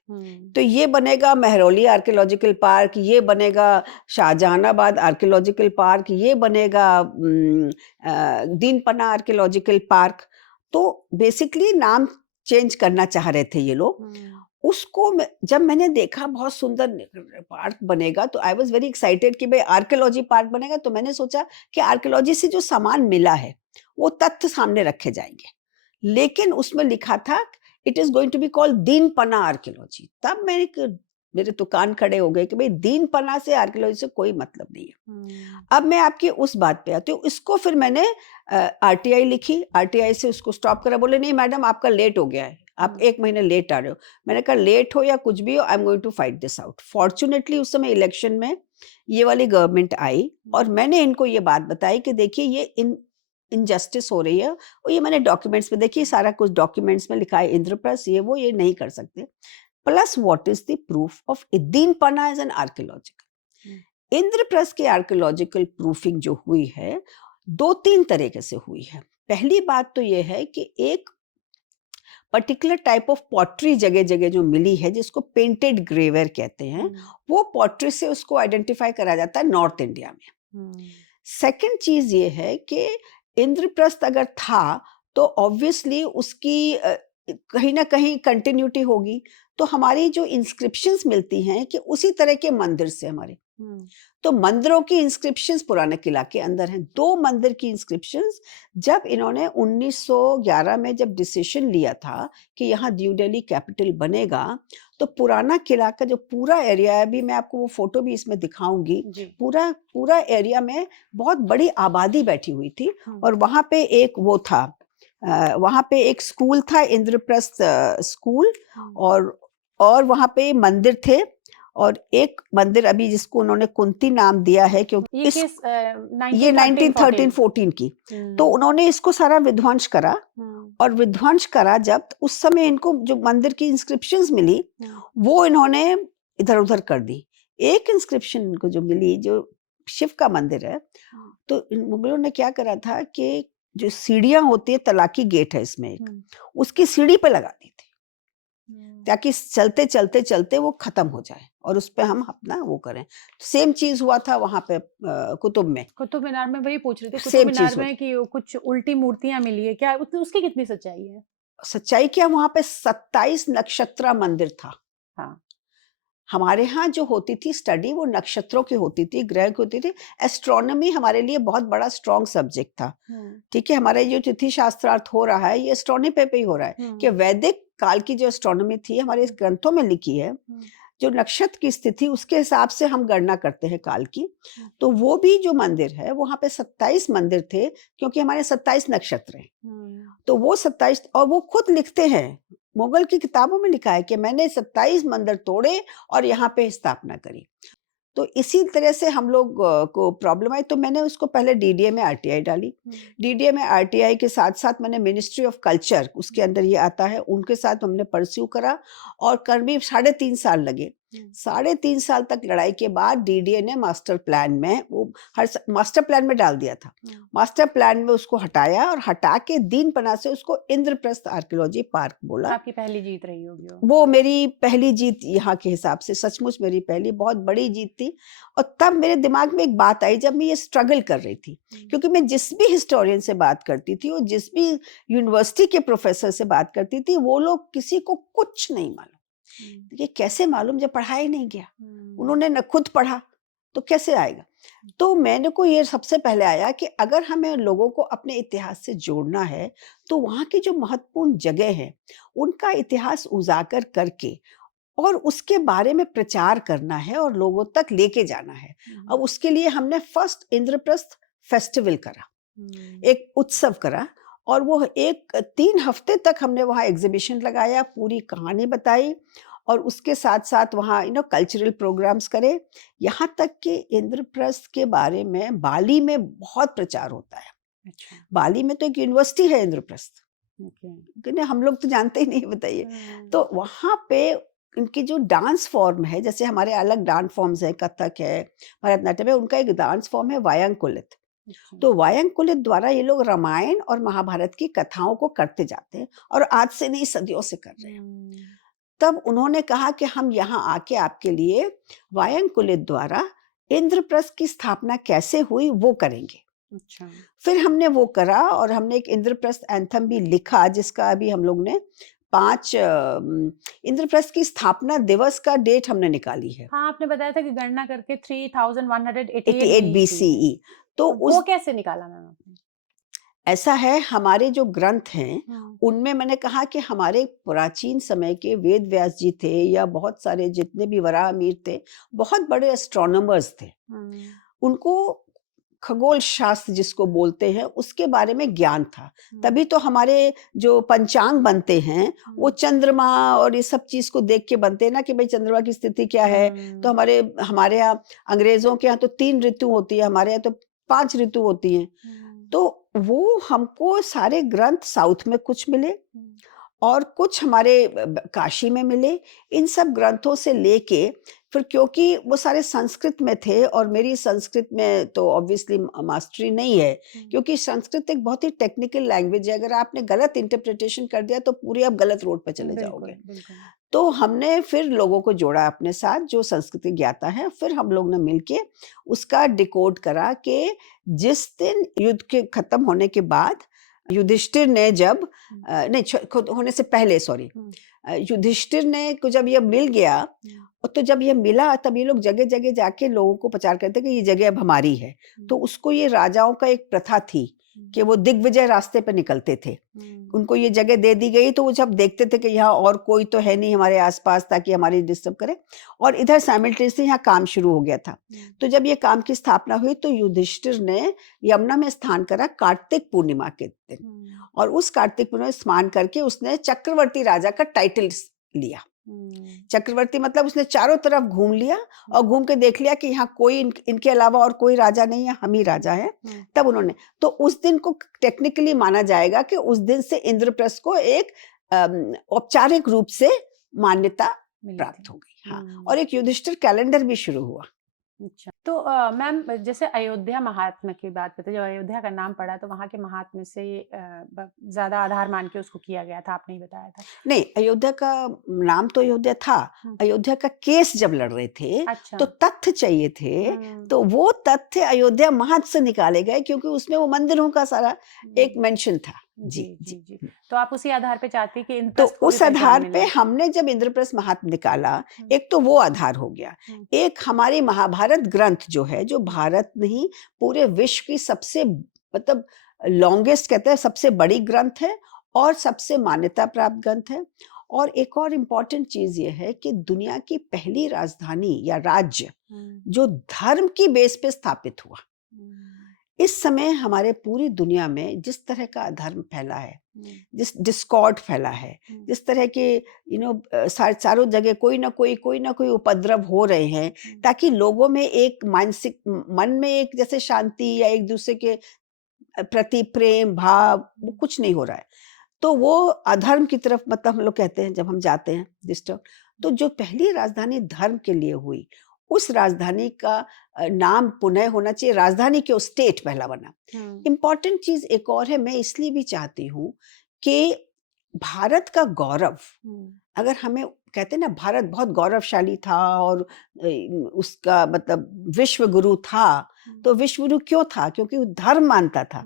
तो ये बनेगा महरौली आर्कियोलॉजिकल पार्क, ये बनेगा शाहजहानाबाद आर्कियोलॉजिकल पार्क, ये बनेगा दीनपना आर्कियोलॉजिकल पार्क। तो बेसिकली नाम चेंज करना चाह रहे थे ये लोग। उसको जब मैंने देखा बहुत सुंदर पार्क बनेगा, तो आई वाज वेरी एक्साइटेड कि भाई आर्कियोलॉजी पार्क बनेगा। तो मैंने सोचा कि आर्कियोलॉजी से जो सामान मिला है वो तथ्य सामने रखे जाएंगे, लेकिन उसमें लिखा था it is going to be called Dinpanah archaeology. तब मेरे तो कान खड़े हो गए कि भाई दीनपना से आर्कियोलॉजी से कोई मतलब नहीं है। अब मैं आपकी उस बात पे आती हूँ। इसको फिर मैंने आरटीआई लिखी, आरटीआई से उसको स्टॉप करा। बोले नहीं मैडम आपका लेट हो गया है, आप 1 महीने लेट आ रहे हो। मैंने कहा लेट हो या कुछ भी हो, I am going to fight this out. Fortunately उस समय इलेक्शन में ये वाली गवर्नमेंट आई और मैंने इनको ये बात बताई कि देखिए ये इनजस्टिस हो रही है, और ये मैंने डॉक्यूमेंट्स में देखिए सारा कुछ डॉक्यूमेंट्स में लिखा है, इंद्रप्रस्थ ये वो, ये नहीं कर सकते। Plus what is the proof of Dinpanah as an archaeological. Indraprastha की आर्कियोलॉजिकल प्रूफिंग जो हुई है 2-3 तरीके से हुई है। पहली बात तो ये है कि एक पर्टिकुलर टाइप ऑफ पॉटरी जगह जगह जो मिली है, जिसको पेंटेड ग्रेवेयर कहते हैं, वो पॉटरी से उसको आइडेंटिफाई करा जाता है नॉर्थ इंडिया में। सेकंड चीज ये है कि इंद्रप्रस्थ अगर था तो ऑब्वियसली उसकी कहीं ना कहीं कंटिन्यूटी होगी। तो हमारी जो इंस्क्रिप्शंस मिलती हैं कि उसी तरह के मंदिर से हमारे, तो मंदिरों की इंस्क्रिप्शंस पुराने किला के अंदर हैं। 2 मंदिर की इंस्क्रिप्शंस जब इन्होंने 1911 में जब डिसीजन लिया था कि यहाँ न्यू दिल्ली कैपिटल बनेगा, तो पुराना किला का जो पूरा एरिया है, अभी मैं आपको वो फोटो भी इसमें दिखाऊंगी, पूरा पूरा एरिया में बहुत बड़ी आबादी बैठी हुई थी। और वहां पे एक वो था, वहां पे एक स्कूल था, इंद्रप्रस्थ स्कूल, और वहां पे मंदिर थे। और एक मंदिर अभी जिसको उन्होंने कुंती नाम दिया है, क्योंकि ये 1913-14 की, तो उन्होंने इसको सारा विध्वंस करा। और विध्वंस करा जब, उस समय इनको जो मंदिर की इंस्क्रिप्शंस मिली वो इन्होंने इधर उधर कर दी। एक इंस्क्रिप्शन इनको जो मिली, जो शिव का मंदिर है, तो इन मुगलों ने क्या करा था कि जो सीढ़ियां होती है, तलाकी गेट है इसमें एक, उसकी सीढ़ी पे लगा दी थी ताकि चलते चलते चलते वो खत्म हो जाए और उस पे हम अपना वो करें। सेम चीज हुआ था वहां पे कुतुब मीनार में। वही पूछ रहे थे, सेम कुतुब मीनार में कि कुछ उल्टी मूर्तियां मिली है क्या, उसकी कितनी सच्चाई है? सच्चाई क्या, वहां पे 27 नक्षत्रा मंदिर था। हाँ, हमारे यहाँ जो होती थी स्टडी वो नक्षत्रों की होती थी, ग्रह की होती थी। एस्ट्रोनॉमी हमारे लिए बहुत बड़ा स्ट्रॉन्ग सब्जेक्ट था। ठीक है, हमारा जो तिथि शास्त्रार्थ हो रहा है ये एस्ट्रोनॉमी पे ही हो रहा है कि वैदिक काल की जो एस्ट्रोनॉमी थी हमारे इस ग्रंथों में लिखी है, जो नक्षत्र की स्थिति उसके हिसाब से हम गणना करते हैं काल की। तो वो भी जो मंदिर है वहां पे 27 मंदिर थे, क्योंकि हमारे 27 नक्षत्र हैं। तो वो 27, और वो खुद लिखते हैं, मुगल की किताबों में लिखा है कि मैंने 27 मंदिर तोड़े और यहाँ पे स्थापना करी। तो इसी तरह से हम लोग को प्रॉब्लम आई, तो मैंने उसको पहले डीडीए में आरटीआई डाली। डीडीए में आरटीआई के साथ साथ मैंने मिनिस्ट्री ऑफ कल्चर, उसके अंदर ये आता है, उनके साथ हमने परस्यू करा और करीब 3.5 साल लगे। 3.5 साल तक लड़ाई के बाद डीडीए ने मास्टर प्लान में, वो हर मास्टर प्लान में डाल दिया था, मास्टर प्लान में उसको हटाया और हटा के दीनपना से उसको इंद्रप्रस्थ आर्कियोलॉजी पार्क बोला। आपकी पहली जीत रही होगी वो मेरी पहली जीत यहाँ के हिसाब से, सचमुच मेरी पहली बहुत बड़ी जीत थी। और तब मेरे दिमाग में एक बात आई जब मैं ये स्ट्रगल कर रही थी, क्योंकि मैं जिस भी हिस्टोरियन से बात करती थी और जिस भी यूनिवर्सिटी के प्रोफेसर से बात करती थी, वो लोग किसी को कुछ नहीं मालूम। ये कैसे मालूम जब पढ़ा ही नहीं गया, उन्होंने न खुद पढ़ा तो कैसे आएगा। तो मैंने को ये सबसे पहले आया कि अगर हमें लोगों को अपने इतिहास से जोड़ना है तो वहाँ की जो महत्वपूर्ण जगह है उनका इतिहास उजागर करके और उसके बारे में प्रचार करना है और लोगों तक लेके जाना है। अब उसके लिए हमने फर्स्ट इंद्रप्रस्थ फेस्टिवल करा, एक उत्सव करा, और वो 3 हफ्ते तक हमने वहाँ एग्जीबिशन लगाया, पूरी कहानी बताई, और उसके साथ साथ वहाँ कल्चरल प्रोग्राम्स करे। यहाँ तक कि इंद्रप्रस्थ के बारे में बाली में बहुत प्रचार होता है। अच्छा। बाली में तो एक यूनिवर्सिटी है इंद्रप्रस्थ, हम लोग तो जानते ही नहीं, बताइए। तो वहाँ पे इनकी जो डांस फॉर्म है, जैसे हमारे अलग डांस फॉर्म्स है, कथक है, भरतनाट्यम है, उनका एक डांस फॉर्म है वायांकुलित। तो वायांकुलित द्वारा ये लोग रामायण और महाभारत की कथाओं को करते जाते हैं, और आज से नहीं सदियों से कर रहे हैं। तब उन्होंने कहा कि हम यहाँ आके आपके लिए वायांकुलित द्वारा इंद्रप्रस्थ की स्थापना कैसे हुई वो करेंगे। अच्छा। फिर हमने वो करा और हमने एक इंद्रप्रस्थ एंथम भी लिखा, जिसका अभी हम लोग ने 5 इंद्रप्रस्थ की स्थापना दिवस का डेट हमने निकाली है। हाँ, आपने बताया था कि गणना करके 3188 88 बीसी। बीसीई। तो तो वो कैसे निकाला मैम आपने? ऐसा है, हमारे जो ग्रंथ हैं, हाँ। उनमें मैंने कहा कि हमारे प्राचीन समय के वेद व्यास जी थे या बहुत सारे जितने भी वराहमिहिर थे, बहुत बड़े एस्ट्रोनॉमर्स थे। उनको खगोल शास्त्र जिसको बोलते हैं, उसके बारे में ज्ञान था। तभी तो हमारे जो पंचांग बनते हैं, वो चंद्रमा और ये सब चीज़ को देख के बनते हैं ना कि भई चंद्रमा की स्थिति क्या है। तो हमारे हमारे यहाँ अंग्रेज़ों के यहाँ तो 3 ऋतु होती है, हमारे यहाँ तो 5 ऋतु होती हैं। तो वो हमको सारे ग्रंथ साउथ में कुछ मिले और कुछ हमारे काशी में मिले। इन सब ग्रंथों से लेके फिर क्योंकि वो सारे संस्कृत में थे और मेरी संस्कृत में तो ऑब्वियसली मास्टरी नहीं है, क्योंकि संस्कृत एक बहुत ही टेक्निकल लैंग्वेज है। अगर आपने गलत इंटरप्रिटेशन कर दिया तो पूरे आप गलत रोड पे चले जाओगे। तो हमने फिर लोगों को जोड़ा अपने साथ जो संस्कृत ज्ञाता है, फिर हम लोग ने मिलके उसका डिकोड करा कि जिस दिन युद्ध के खत्म होने के बाद युधिष्ठिर ने जब नहीं खुद होने से पहले सॉरी युधिष्ठिर ने को जब ये मिल गया, तो जब ये मिला तब ये लोग जगह जगह जाके लोगों को प्रचार करते कि ये जगह अब हमारी है। तो उसको ये राजाओं का एक प्रथा थी कि वो दिग्विजय रास्ते पे निकलते थे। उनको ये जगह दे दी गई तो वो जब देखते थे कि यहाँ और कोई तो है नहीं हमारे आसपास ताकि हमारी डिस्टर्ब करे, और इधर साइमल्टेनियसली यहाँ काम शुरू हो गया था। तो जब ये काम की स्थापना हुई तो युधिष्ठिर ने यमुना में स्नान करा कार्तिक पूर्णिमा के दिन, और उस कार्तिक पूर्णिमा में स्नान करके उसने चक्रवर्ती राजा का टाइटल लिया। चक्रवर्ती मतलब उसने चारों तरफ घूम लिया और घूम के देख लिया कि यहाँ कोई इनके अलावा और कोई राजा नहीं है, हम ही राजा हैं। तब उन्होंने, तो उस दिन को टेक्निकली माना जाएगा कि उस दिन से इंद्रप्रस्थ को एक औपचारिक रूप से मान्यता प्राप्त हो गई। हाँ, और एक युधिष्ठिर कैलेंडर भी शुरू हुआ। अच्छा, तो मैम जैसे अयोध्या महात्म्य की बात करते हैं, जब अयोध्या का नाम पड़ा तो वहाँ के महात्म्य से ज्यादा आधार मान के उसको किया गया था, आपने ही बताया था। नहीं, अयोध्या का नाम तो अयोध्या था। अयोध्या का केस जब लड़ रहे थे, अच्छा। तो तथ्य चाहिए थे, तो वो तथ्य अयोध्या महत्व से निकाले गए क्योंकि उसमें वो मंदिरों का सारा एक मेंशन था। जी जी जी। तो आप उसी आधार पे चाहती कि तो इंद्रप्रस्थ को भी उस पहचान आधार मिले। पे हमने जब इंद्रप्रस्थ महात्म्य निकाला, एक तो वो आधार हो गया, एक हमारी महाभारत ग्रंथ जो है, जो भारत नहीं पूरे विश्व की सबसे मतलब लॉन्गेस्ट कहते हैं, सबसे बड़ी ग्रंथ है और सबसे मान्यता प्राप्त ग्रंथ है। और एक और इम्पोर्टेंट चीज ये है कि दुनिया की पहली राजधानी या राज्य जो धर्म की बेस पे स्थापित हुआ। इस समय हमारे पूरी दुनिया में जिस तरह का अधर्म फैला है, जिस डिस्कॉर्ड फैला है, जिस तरह के चारों जगह कोई ना कोई उपद्रव हो रहे हैं, ताकि लोगों में एक मानसिक मन में एक जैसे शांति या एक दूसरे के प्रति प्रेम भाव, वो कुछ नहीं हो रहा है। तो वो अधर्म की तरफ मतलब हम लोग कहते हैं जब हम जाते हैं डिस्टर्ब, तो जो पहली राजधानी धर्म के लिए हुई, उस राजधानी का नाम पुनः होना चाहिए, राजधानी क्यों, स्टेट पहला बना। इम्पॉर्टेंट चीज एक और है, मैं इसलिए भी चाहती हूँ कि भारत का गौरव, अगर हमें कहते हैं ना भारत बहुत गौरवशाली था और उसका मतलब विश्व गुरु था, तो विश्व गुरु क्यों था, क्योंकि वो धर्म मानता था,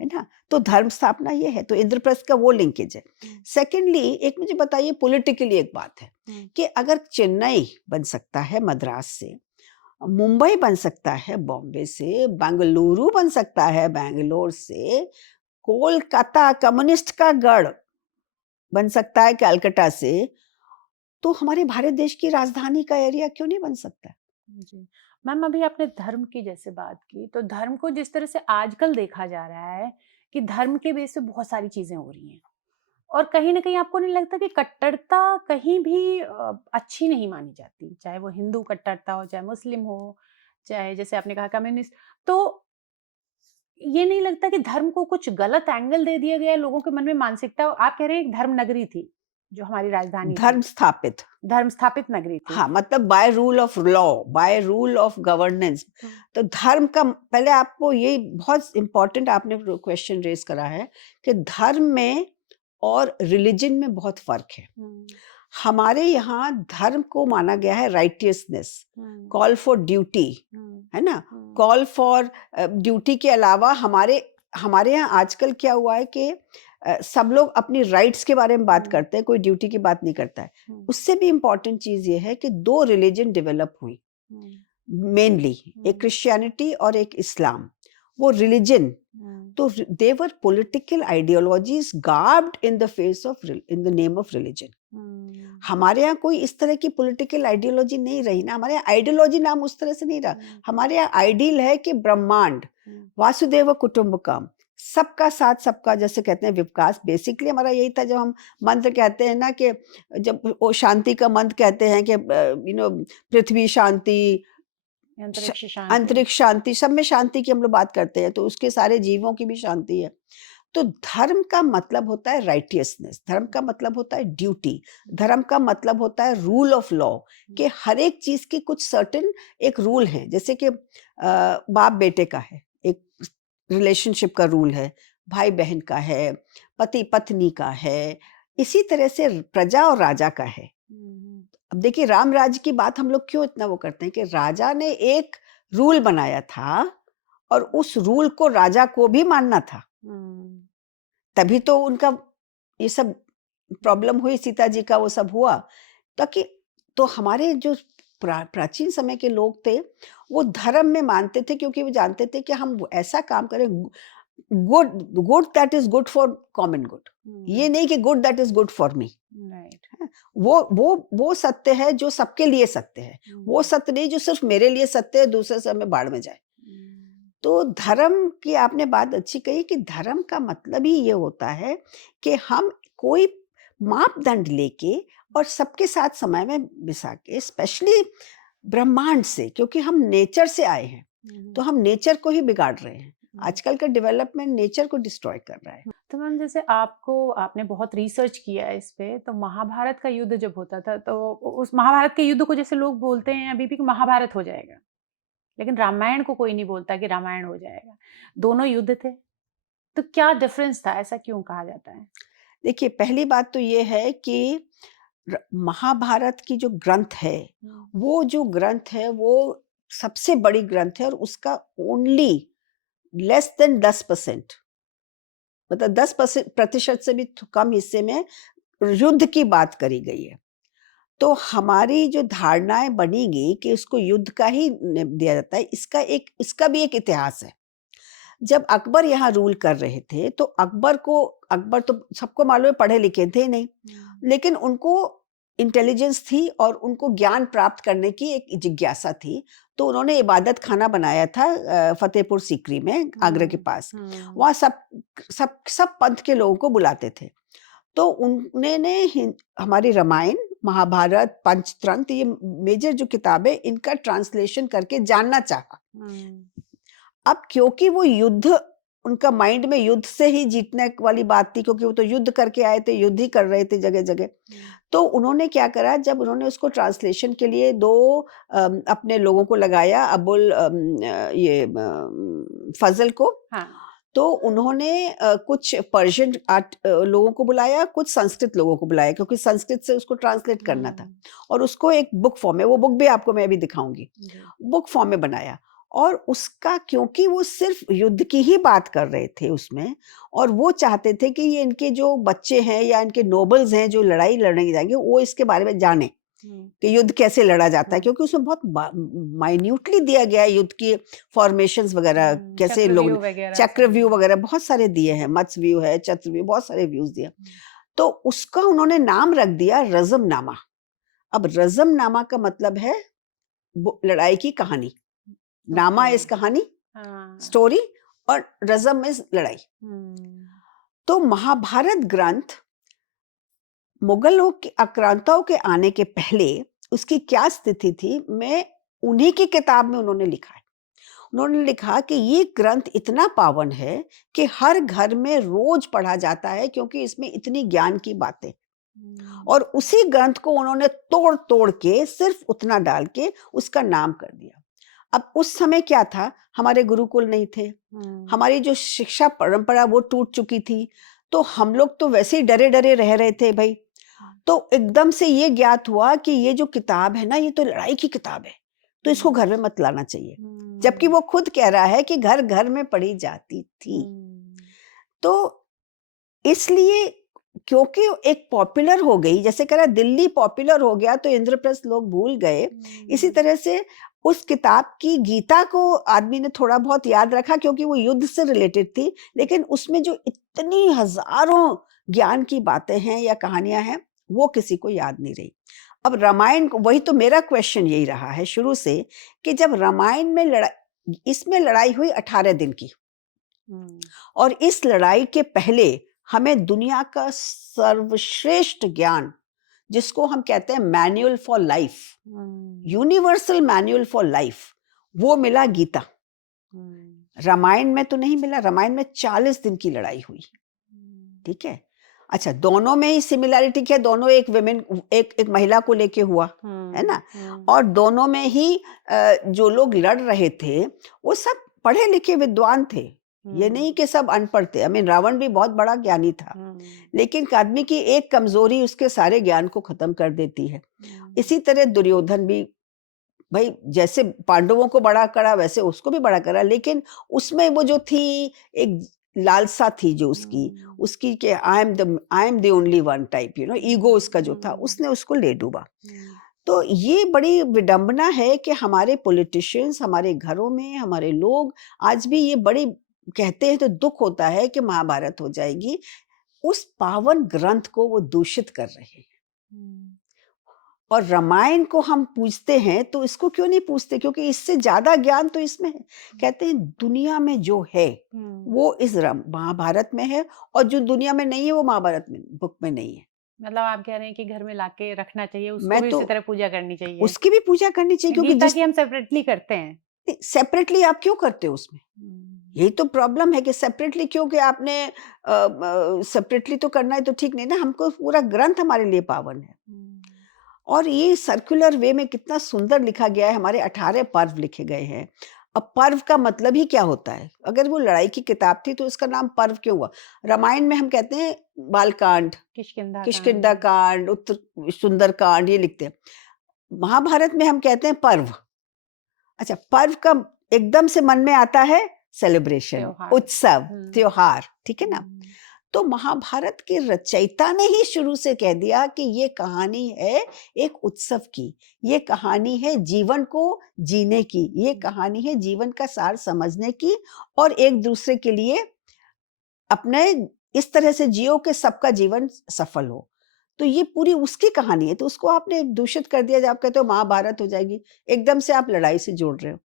है ना। तो धर्म स्थापना ये है, तो इंद्रप्रस्थ का वो लिंकेज है। सेकेंडली एक मुझे बताइए पॉलिटिकली एक बात है कि अगर चेन्नई बन सकता है मद्रास से, मुंबई बन सकता है बॉम्बे से, बेंगलुरु बन सकता है बैंगलोर से, कोलकाता कम्युनिस्ट का गढ़ बन सकता है कलकत्ता से, तो हमारे भारत देश की राजधानी का एरिया क्यों नहीं बन सकता? जी मैम, अभी आपने धर्म की जैसे बात की, तो धर्म को जिस तरह से आजकल देखा जा रहा है कि धर्म के बेस पे बहुत सारी चीजें हो रही हैं, और कहीं ना कहीं आपको नहीं लगता कि कट्टरता कहीं भी अच्छी नहीं मानी जाती, चाहे वो हिंदू कट्टरता हो, चाहे मुस्लिम हो, चाहे जैसे आपने कहा कम्युनिस्ट, तो ये नहीं लगता कि धर्म को कुछ गलत एंगल दे दिया गया है, लोगों के मन में मानसिकता, आप कह रहे हैं एक धर्म नगरी थी जो हमारी राजधानी धर्म स्थापित, धर्म स्थापित नगरी थी। हाँ, मतलब by rule of law, by rule of governance. तो धर्म का पहले आपको ये बहुत इंपॉर्टेंट आपने क्वेश्चन रेज करा है कि धर्म में और रिलीजन में बहुत फर्क है। हमारे यहाँ धर्म को माना गया है राइटियसनेस, कॉल फॉर ड्यूटी, है ना, कॉल फॉर ड्यूटी के अलावा हमारे यहाँ आजकल क्या हुआ है कि सब लोग अपनी राइट्स के बारे में बात हम्म, करते हैं, कोई ड्यूटी की बात नहीं करता है। हम्म, उससे भी इम्पोर्टेंट चीज़ ये है कि 2 रिलिजन डेवलप हुई हम्म, मेनली, एक हम्म, क्रिश्चियनिटी और एक इस्लाम। वो रिलिजन, हम्म, तो they were political ideologies garbed in the face of in the name of religion. Hmm, हमारे यहाँ कोई इस तरह की पॉलिटिकल आइडियोलॉजी नहीं रही ना, हमारे यहाँ आइडियोलॉजी नाम उस तरह से नहीं रहा। हम्म, हमारे यहाँ आइडियल है कि ब्रह्मांड, हम्म, वासुदेव कुटुंबकम, सबका साथ सबका, जैसे कहते हैं विकास। बेसिकली हमारा यही था, जब हम मंत्र कहते हैं ना कि जब वो शांति का मंत्र कहते हैं कि पृथ्वी शांति, अंतरिक्ष शांति। अंतरिक्ष शांति, सब में शांति की हम लोग बात करते हैं, तो उसके सारे जीवों की भी शांति है। तो धर्म का मतलब होता है राइटियसनेस, धर्म का मतलब होता है ड्यूटी, धर्म का मतलब होता है रूल ऑफ लॉ, कि हर एक चीज की कुछ सर्टेन एक रूल है। जैसे कि बाप बेटे का है, एक रिलेशनशिप का रूल है, भाई बहन का है, पति पत्नी का है, इसी तरह से प्रजा और राजा का है। हम्म, अब देखिए राम राज्य की बात हम लोग क्यों इतना वो करते हैं कि राजा ने एक रूल बनाया था और उस रूल को राजा को भी मानना था, हम्म, तभी तो उनका ये सब प्रॉब्लम हुई, सीता जी का वो सब हुआ। ताकि तो हमारे जो प्राचीन समय के लोग थे, वो धर्म में मानते थे, क्योंकि वो जानते थे कि हम ऐसा काम करें, good, good that is good for common good, ये नहीं कि good that is good for me. Right. वो सत्य है जो सबके लिए सत्य है, वो सत्य नहीं जो सिर्फ मेरे लिए सत्य है, दूसरे समय बाढ़ में जाए। तो धर्म की आपने बात अच्छी कही कि धर्म का मतलब ही ये होता है कि हम कोई मापदंड लेके और सबके साथ समय में बिसा के, स्पेशली ब्रह्मांड से, क्योंकि हम नेचर से आए हैं, तो हम नेचर को ही बिगाड़ रहे हैं। आजकल का डेवलपमेंट नेचर को डिस्ट्रॉय कर रहा है। तो मैम जैसे आपने बहुत रिसर्च किया है इस पे, तो महाभारत का युद्ध जब होता था तो उस महाभारत के युद्ध को जैसे लोग बोलते हैं अभी भी कि महाभारत हो जाएगा, लेकिन रामायण को कोई नहीं बोलता कि रामायण हो जाएगा। दोनों युद्ध थे, तो क्या डिफरेंस था, ऐसा क्यों कहा जाता है? देखिए पहली बात तो ये है कि महाभारत की जो ग्रंथ है, वो जो ग्रंथ है वो सबसे बड़ी ग्रंथ है, और उसका ओनली लेस देन 10%, मतलब 10% से भी कम हिस्से में युद्ध की बात करी गई है। तो हमारी जो धारणाएं बनीगी कि उसको युद्ध का ही दिया जाता है, इसका भी एक इतिहास है। जब अकबर यहाँ रूल कर रहे थे, तो अकबर तो सबको मालूम है पढ़े लिखे थे नहीं, लेकिन उनको इंटेलिजेंस थी और उनको ज्ञान प्राप्त करने की एक जिज्ञासा थी। तो उन्होंने इबादत खाना बनाया था फतेहपुर सीकरी में, आगरा के पास। वहाँ सब सब सब पंथ के लोगों को बुलाते थे। तो उन्होंने हमारी रामायण, महाभारत, पंचतंत्र, ये मेजर जो किताबें, इनका ट्रांसलेशन करके जानना चाहा। अब क्योंकि वो युद्ध, उनका माइंड में युद्ध से ही जीतने वाली बात थी, क्योंकि वो तो युद्ध करके आए थे, युद्ध ही कर रहे थे जगह जगह। तो उन्होंने क्या करा, जब उन्होंने उसको ट्रांसलेशन के लिए दो अपने लोगों को लगाया, फजल को, हाँ। तो उन्होंने कुछ पर्शियन लोगों को बुलाया, कुछ संस्कृत लोगों को बुलाया, क्योंकि संस्कृत से उसको ट्रांसलेट करना था, और उसको एक बुक फॉर्म में, वो बुक भी आपको मैं अभी दिखाऊंगी, बुक फॉर्म में बनाया। और उसका, क्योंकि वो सिर्फ युद्ध की ही बात कर रहे थे उसमें, और वो चाहते थे कि ये इनके जो बच्चे हैं या इनके नोबल्स हैं जो लड़ाई लड़ने जाएंगे, वो इसके बारे में जाने कि युद्ध कैसे लड़ा जाता है, क्योंकि उसमें बहुत माइन्यूटली दिया गया है युद्ध की फॉर्मेशंस वगैरह, कैसे लोग, चक्रव्यूह वगैरह बहुत सारे दिए हैं, मत्स्य व्यू है, चतुर्व्यूह, बहुत सारे व्यूज दिए। तो उसका उन्होंने नाम रख दिया रज़मनामा। अब रज़मनामा का मतलब है लड़ाई की कहानी, नामा इज कहानी, स्टोरी, और रज़म इज लड़ाई। तो महाभारत ग्रंथ मुगलों के आक्रांताओं के आने के पहले उसकी क्या स्थिति थी, मैं उन्हीं की किताब में उन्होंने लिखा है। उन्होंने लिखा कि ये ग्रंथ इतना पावन है कि हर घर में रोज पढ़ा जाता है, क्योंकि इसमें इतनी ज्ञान की बातें। और उसी ग्रंथ को उन्होंने तोड़ तोड़ के सिर्फ उतना डाल के उसका नाम कर दिया। अब उस समय क्या था, हमारे गुरुकुल नहीं थे, हमारी जो शिक्षा परंपरा वो टूट चुकी थी, तो हम लोग तो वैसे ही डरे डरे रह रहे थे भाई। तो एकदम से ये ज्ञात हुआ कि ये जो किताब है ना, ये तो लड़ाई की किताब है, तो इसको घर में मत लाना चाहिए, जबकि वो खुद कह रहा है कि घर घर में पढ़ी जाती थी। तो इसलिए क्योंकि एक पॉपुलर हो गई, जैसे कह रहा दिल्ली पॉपुलर हो गया तो इंद्रप्रस्थ लोग भूल गए। इसी तरह से उस किताब की गीता को आदमी ने थोड़ा बहुत याद रखा क्योंकि वो युद्ध से रिलेटेड थी, लेकिन उसमें जो इतनी हजारों ज्ञान की बातें हैं या कहानियां हैं वो किसी को याद नहीं रही। अब रामायण वही तो मेरा क्वेश्चन यही रहा है शुरू से कि जब रामायण में इसमें लड़ाई हुई 18 दिन की, और इस लड़ाई के पहले हमें दुनिया का सर्वश्रेष्ठ ज्ञान, जिसको हम कहते हैं manual for life, universal manual for life, वो मिला गीता। रामायण में तो नहीं मिला। रामायण में 40 दिन की लड़ाई हुई, ठीक है। अच्छा, दोनों में ही सिमिलैरिटी क्या, दोनों एक विमेन, एक महिला को लेके हुआ है ना, और दोनों में ही जो लोग लड़ रहे थे वो सब पढ़े लिखे विद्वान थे। ये नहीं कि सब अनपढ़ थे। आई मीन रावण भी बहुत बड़ा ज्ञानी था, लेकिन आदमी की एक कमजोरी उसके सारे ज्ञान को खत्म कर देती है। इसी तरह दुर्योधन भी, भाई जैसे पांडवों को बड़ा करा वैसे उसको भी बड़ा करा, लेकिन उसमें वो जो थी एक लालसा थी जो उसकी कि I am the only one type, ego उसका जो था, उसने उसको ले डूबा। तो ये बड़ी विडंबना है कि हमारे पॉलिटिशियंस, हमारे घरों में हमारे लोग आज भी ये बड़ी कहते हैं, तो दुख होता है कि महाभारत हो जाएगी। उस पावन ग्रंथ को वो दूषित कर रहे हैं। और रामायण को हम पूछते हैं तो इसको क्यों नहीं पूछते, क्योंकि इससे ज्यादा ज्ञान तो इसमें है। कहते हैं दुनिया में जो है वो इस महाभारत में है, और जो दुनिया में नहीं है वो महाभारत में बुक में नहीं है। मतलब आप कह रहे हैं कि घर में लाके रखना चाहिए, उसको मैं भी तो उसी तरह पूजा करनी चाहिए। उसकी भी पूजा करनी चाहिए, क्योंकि गीता की हम सेपरेटली करते हैं। सेपरेटली आप क्यों करते हो उसमें? यही तो प्रॉब्लम है कि सेपरेटली क्यों, कि आपने सेपरेटली तो करना है तो ठीक नहीं ना। हमको पूरा ग्रंथ हमारे लिए पावन है। और ये सर्कुलर वे में कितना सुंदर लिखा गया है। हमारे 18 पर्व लिखे गए हैं। अब पर्व का मतलब ही क्या होता है? अगर वो लड़ाई की किताब थी तो इसका नाम पर्व क्यों हुआ? रामायण में हम कहते हैं बालकांड, किष्किंधा कांड, उत्तर सुंदरकांड, ये लिखते हैं। महाभारत में हम कहते हैं पर्व। अच्छा, पर्व का एकदम से मन में आता है सेलिब्रेशन, उत्सव, त्योहार, ठीक है ना। तो महाभारत के रचयिता ने ही शुरू से कह दिया कि ये कहानी है एक उत्सव की, ये कहानी है जीवन को जीने की, ये कहानी है जीवन का सार समझने की, और एक दूसरे के लिए अपने इस तरह से जियो कि सबका जीवन सफल हो। तो ये पूरी उसकी कहानी है। तो उसको आपने दूषित कर दिया। जब आप कहते हो महाभारत हो जाएगी, एकदम से आप लड़ाई से जोड़ रहे हो,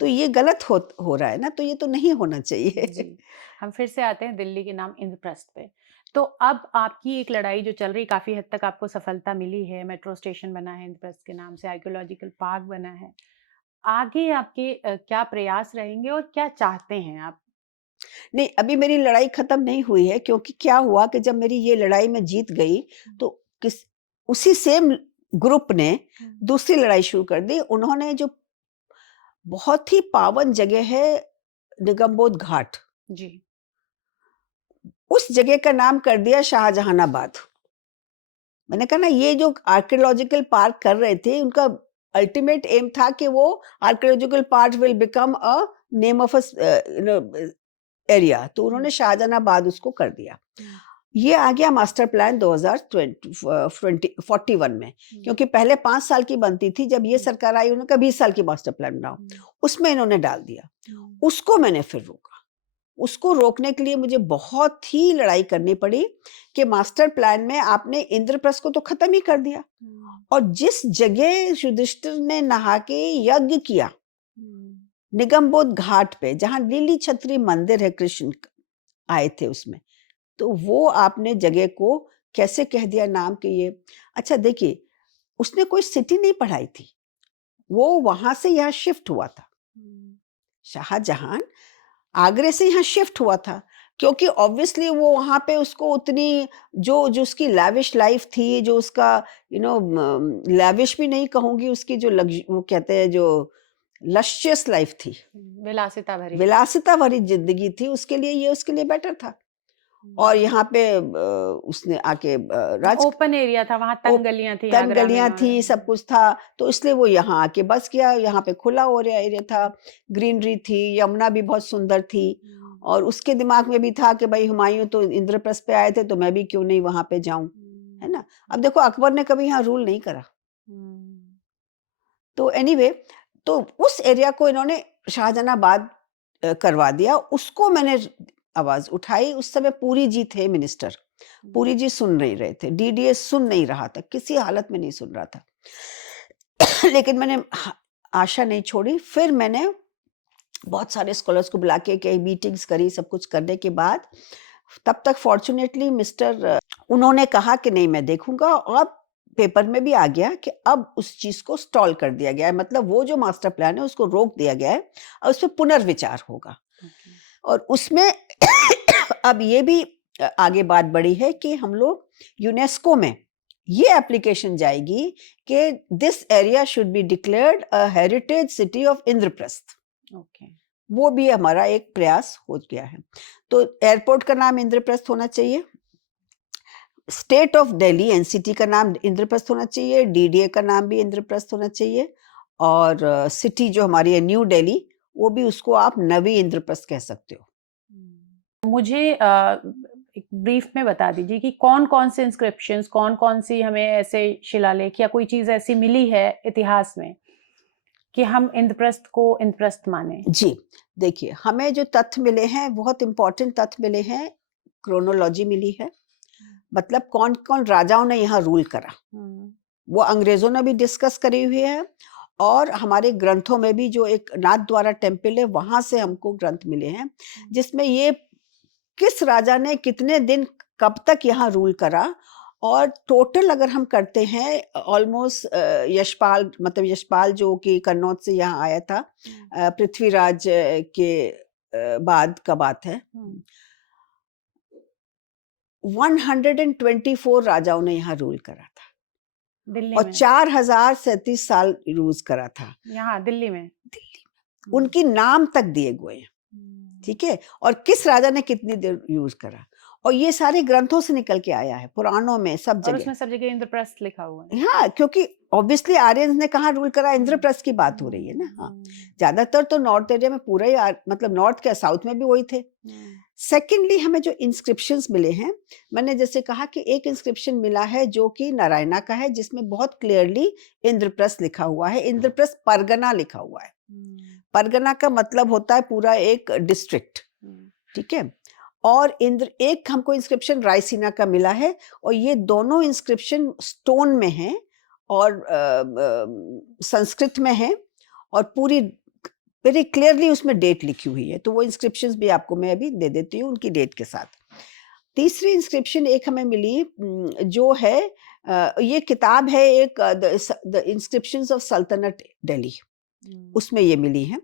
तो ये गलत हो रहा है ना। तो ये तो नहीं होना चाहिए जी। हम फिर से आते हैं दिल्ली के नाम इंद्रप्रस्थ पे। तो अब आपकी एक लड़ाई जो चल रही, काफी हद तक आपको सफलता मिली है, मेट्रो स्टेशन बना है इंद्रप्रस्थ के नाम से, आर्कियोलॉजिकल पार्क बना है। आगे आपके क्या प्रयास रहेंगे और क्या चाहते हैं आप? नहीं, अभी मेरी लड़ाई खत्म नहीं हुई है, क्योंकि क्या हुआ कि जब मेरी ये लड़ाई में जीत गई तो उसी सेम ग्रुप ने दूसरी लड़ाई शुरू कर दी। उन्होंने जो बहुत ही पावन जगह है निगमबोध घाट, जी। उस जगह का नाम कर दिया शाहजहानाबाद। मैंने कहा ना, ये जो आर्कियोलॉजिकल पार्क कर रहे थे उनका अल्टीमेट एम था कि वो archaeological park will become a name of area. तो उन्होंने शाहजहानाबाद उसको कर दिया। ये आ गया मास्टर प्लान 2041 में, क्योंकि पहले 5 साल की बनती थी। जब ये सरकार आई उन्होंने कहा 20 साल की मास्टर प्लान बनाओ, उसमें इन्होंने डाल दिया। उसको मैंने फिर रोका। उसको रोकने के लिए मुझे बहुत ही लड़ाई करनी पड़ी कि मास्टर प्लान में आपने इंद्रप्रस्थ को तो खत्म ही कर दिया, और जिस जगह युधिष्ठिर ने नहा के यज्ञ किया निगमबोध घाट पे, जहां नीली छतरी मंदिर है, कृष्ण आए थे उसमें, तो वो आपने जगह को कैसे कह दिया नाम के ये। अच्छा देखिए, उसने कोई सिटी नहीं पढ़ाई थी, वो वहां से यहाँ शिफ्ट हुआ था। शाहजहां आगरे से यहाँ शिफ्ट हुआ था, क्योंकि ऑब्वियसली वो वहां पे उसको उतनी जो उसकी लैविश लाइफ थी, जो उसका लैविश भी नहीं कहूंगी, उसकी जो वो कहते हैं जो लश्यस लाइफ थी, विलासिता भरी जिंदगी थी, उसके लिए ये उसके लिए बेटर था। और यहाँ पे उसने आके ओपन एरिया था, वहां तंग गलियां थी, तंग गलियां थी, सब कुछ था। तो इसलिए वो यहाँ आके बस गया। यहाँ पे खुला हो रहा एरिया था, ग्रीनरी थी, यमुना भी बहुत सुंदर थी। और उसके दिमाग में भी था कि भाई हुमायूं तो इंद्रप्रस्थ पे आए थे, तो मैं भी क्यों नहीं वहां पे जाऊं, है ना। अब देखो अकबर ने कभी यहाँ रूल नहीं करा, तो एनीवे, तो उस एरिया को इन्होंने शाहजहानाबाद करवा दिया। उसको मैंने आवाज उठाई। उस समय पूरी जी थे मिनिस्टर, पूरी जी सुन नहीं रहे थे, डीडीएस सुन नहीं रहा था, किसी हालत में नहीं सुन रहा था। लेकिन मैंने आशा नहीं छोड़ी। फिर मैंने बहुत सारे स्कॉलर्स को बुला के कई मीटिंग्स करी, सब कुछ करने के बाद तब तक फॉर्चुनेटली मिस्टर उन्होंने कहा कि नहीं मैं देखूंगा, और पेपर में भी आ गया कि अब उस चीज को स्टॉल कर दिया गया है, मतलब वो जो मास्टर प्लान है उसको रोक दिया गया है और उस पर पुनर्विचार होगा। और उसमें अब ये भी आगे बात बढ़ी है कि हम लोग यूनेस्को में ये एप्लीकेशन जाएगी कि this area should be declared a heritage city of Indraprastha. वो भी हमारा एक प्रयास हो गया है। तो एयरपोर्ट का नाम इंद्रप्रस्थ होना चाहिए, स्टेट ऑफ दिल्ली एनसीटी का नाम इंद्रप्रस्थ होना चाहिए, डीडीए का नाम भी इंद्रप्रस्थ होना चाहिए, और सिटी जो हमारी है न्यू दिल्ली, वो भी उसको आप नवी इंद्रप्रस्थ कह सकते हो। मुझे एक ब्रीफ में बता दीजिए कि कौन-कौन से इंस्क्रिप्शंस, कौन-कौन सी हमें ऐसे शिलालेख या कोई चीज ऐसी मिली है इतिहास में कि हम इंद्रप्रस्थ को इंद्रप्रस्थ माने? जी, देखिए हमें जो तथ्य मिले हैं, बहुत इंपॉर्टेंट तथ्य मिले हैं। क्रोनोलॉजी मिली है, मतलब कौन-कौन राजाओं ने यहाँ रूल करा, वो अंग्रेजों ने भी डिस्कस करी हुई है, और हमारे ग्रंथों में भी जो एक नाथद्वारा टेम्पल है वहां से हमको ग्रंथ मिले हैं, जिसमें ये किस राजा ने कितने दिन कब तक यहाँ रूल करा, और टोटल अगर हम करते हैं ऑलमोस्ट यशपाल, मतलब यशपाल जो कि कन्नौज से यहाँ आया था, पृथ्वीराज के बाद का बात है, 124 राजाओं ने यहाँ रूल करा था, दिल्ली और में? 4037 साल रूल करा था यहाँ दिल्ली में? दिल्ली में। उनकी नाम तक दिए हुए हैं, ठीक है, और किस राजा ने कितनी देर यूज करा, और ये सारे ग्रंथों से निकल के आया है, पुराणों में सब और जगह। उसमें सब जगह इंद्रप्रस्थ लिखा हुआ है। हाँ, क्योंकि ऑब्वियसली आर्यंस ने कहाँ रूल करा, इंद्रप्रस्थ की बात हो रही है ना। हाँ, ज्यादातर तो नॉर्थ एरिया में पूरा ही मतलब नॉर्थ क्या साउथ में भी वही थे। सेकेंडली हमें जो इंस्क्रिप्शंस मिले हैं, मैंने जैसे कहा कि एक इंस्क्रिप्शन मिला है जो कि नारायणा का है, जिसमें बहुत क्लियरली इंद्रप्रस्थ लिखा हुआ है, इंद्रप्रस्थ परगना लिखा हुआ है। परगना का मतलब होता है पूरा एक डिस्ट्रिक्ट, ठीक है। और एक हमको इंस्क्रिप्शन रायसीना का मिला है, और ये दोनों इंस्क्रिप्शन स्टोन में हैं और संस्कृत में है, और पूरी वेरी क्लियरली उसमें डेट लिखी हुई है। तो वो इंस्क्रिप्शंस भी आपको मैं अभी दे देती हूँ उनकी डेट के साथ। तीसरी इंस्क्रिप्शन एक हमें मिली, जो है ये किताब है एक, द इंस्क्रिप्शंस ऑफ सल्तनत दिल्ली, उसमें ये मिली है।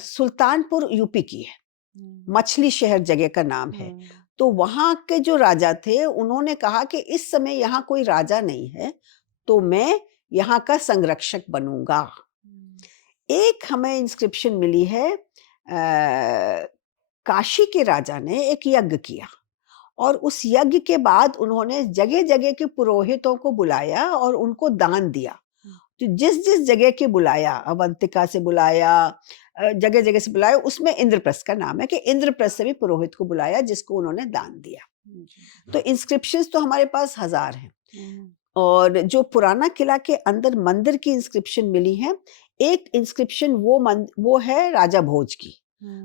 सुल्तानपुर यूपी की है, मछली शहर जगह का नाम है। तो वहां के जो राजा थे उन्होंने कहा कि इस समय यहाँ कोई राजा नहीं है, तो मैं यहाँ का संरक्षक बनूंगा। एक हमें इंस्क्रिप्शन मिली है, काशी के राजा ने एक यज्ञ किया, और उस यज्ञ के बाद उन्होंने जगह जगह के पुरोहितों को बुलाया और उनको दान दिया। तो जिस जिस जगह के बुलाया, अवंतिका से बुलाया, जगह जगह से बुलाया, उसमें इंद्रप्रस्थ का नाम है कि इंद्रप्रस्थ से भी पुरोहित को बुलाया जिसको उन्होंने दान दिया। तो इंस्क्रिप्शंस तो हमारे पास 1000 हैं। और जो पुराना किला के अंदर मंदिर की इंस्क्रिप्शन मिली है, एक इंस्क्रिप्शन वो है राजा भोज की।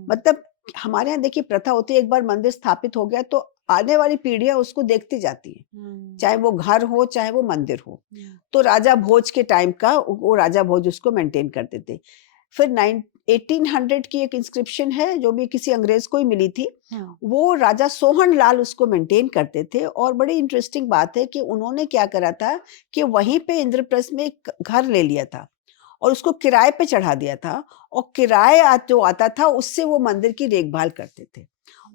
मतलब हमारे यहाँ देखिए प्रथा होती है, एक बार मंदिर स्थापित हो गया तो आने वाली पीढ़ियां उसको देखती जाती है, चाहे वो घर हो चाहे वो मंदिर हो। तो राजा भोज के टाइम का वो राजा भोज उसको मेंटेन करते थे। फिर 1800 की एक इंस्क्रिप्शन है जो भी किसी अंग्रेज को ही मिली थी, वो राजा सोहन लाल उसको मेंटेन करते थे। और बड़ी इंटरेस्टिंग बात है कि उन्होंने क्या करा था कि वहीं पे इंद्रप्रस्थ में एक घर ले लिया था और उसको किराए पे चढ़ा दिया था, और किराए जो आता था उससे वो मंदिर की देखभाल करते थे।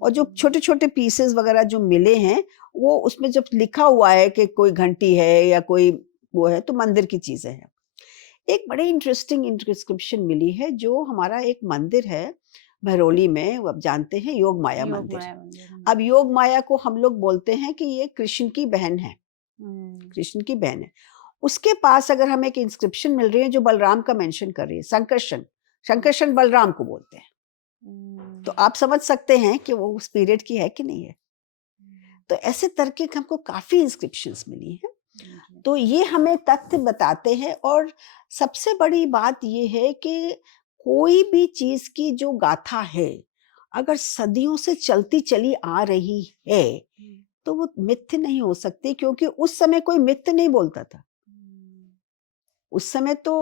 और जो छोटे छोटे पीसेस वगैरह जो मिले हैं, वो उसमें जब लिखा हुआ है कि कोई घंटी है या कोई वो है, तो मंदिर की चीजें हैं। एक बड़ी इंटरेस्टिंग इंस्क्रिप्शन मिली है, जो हमारा एक मंदिर है भरोली में, वो आप जानते हैं योग माया मंदिर। अब योग माया को हम लोग बोलते हैं कि ये कृष्ण की बहन है, कृष्ण की बहन है। उसके पास अगर हमें एक इंस्क्रिप्शन मिल रही है जो बलराम का मेंशन कर रही है, संकर्षण, संकर्षण बलराम को बोलते हैं, तो आप समझ सकते हैं कि वो उस पीरियड की है कि नहीं है। तो ऐसे तरह के हमको काफ़ी इंस्क्रिप्शंस मिली हैं। जी। तो ये हमें तथ्य बताते हैं और सबसे बड़ी बात ये है कि कोई भी चीज़ की जो गाथा है, अगर सदियों से चलती चली आ रही है, तो वो मिथ्य नहीं हो सकती क्योंकि उस समय कोई मिथ्य नहीं बोलता था। उस समय तो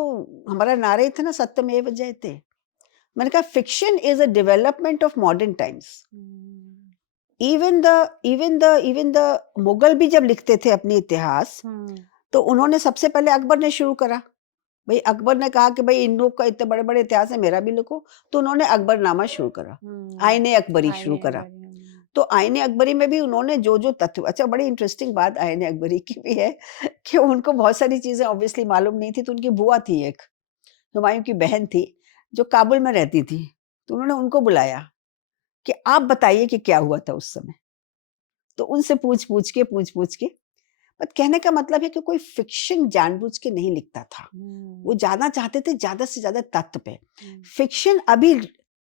हमारा नारा ही था ना सत्यमेव जयते। मैंने कहा fiction is a development of modern times. Even the Mughal भी जब लिखते थे अपनी इतिहास, तो उन्होंने सबसे पहले अकबर ने शुरू करा। भई अकबर ने कहा कि भई इन लोग का इतने बड़े-बड़े इतिहास है, मेरा भी लिखो, तो उन्होंने अकबरनामा शुरू करा, आईने अकबरी शुरू करा। तो आईने अकबरी में भी उन्होंने जो-जो तथ्य, अच्छा बड़ी इंटरेस्टिंग बात आईने अकबरी की भी है कि उनको बहुत सारी चीज़ें ऑब्वियसली मालूम नहीं थी, तो उनकी बुआ थी एक, हुमायूँ की बहन थी, जो काबुल में रहती थी। तो उन्होंने उनको बुलाया कि आप बताइए कि क्या हुआ था उस समय? तो उनसे पूछ-पूछ के बट कहने का मतलब है कि कोई फ़िक्शन जानबूझ के नहीं लिखता था। वो जाना चाहते थे ज़्यादा से ज़्यादा तथ्य पे। फ़िक्शन अभी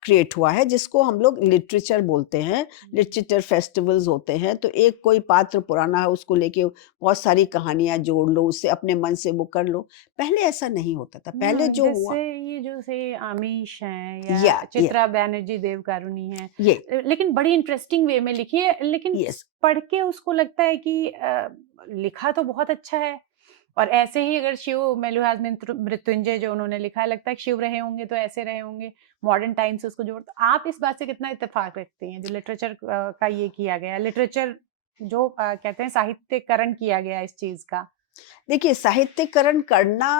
क्रिएट हुआ है जिसको हम लोग लिटरेचर बोलते हैं, लिटरेचर फेस्टिवल्स होते हैं, तो एक कोई पात्र पुराना है उसको लेके बहुत सारी कहानियाँ जोड़ लो, उससे अपने मन से वो कर लो। पहले ऐसा नहीं होता था, पहले जो हुआ जैसे ये जो से आमिश हैं या या चित्रा बैनर्जी देवकारुणी हैं, ये लेकिन बड़ी इंटरेस्टिंग वे में लिखी है, लेकिन यस। पढ़ के उसको लगता है कि लिखा तो बहुत अच्छा है। और ऐसे ही अगर शिव मेलुहाज मृत्युंजय जो उन्होंने लिखा है, लगता है कि शिव रहे होंगे तो ऐसे रहे होंगे, मॉडर्न टाइम से उसको जोड़, तो आप इस बात से कितना इत्तेफाक रखते हैं जो लिटरेचर का ये किया गया, लिटरेचर जो कहते हैं साहित्यकरण किया गया इस चीज का? देखिए साहित्यकरण करना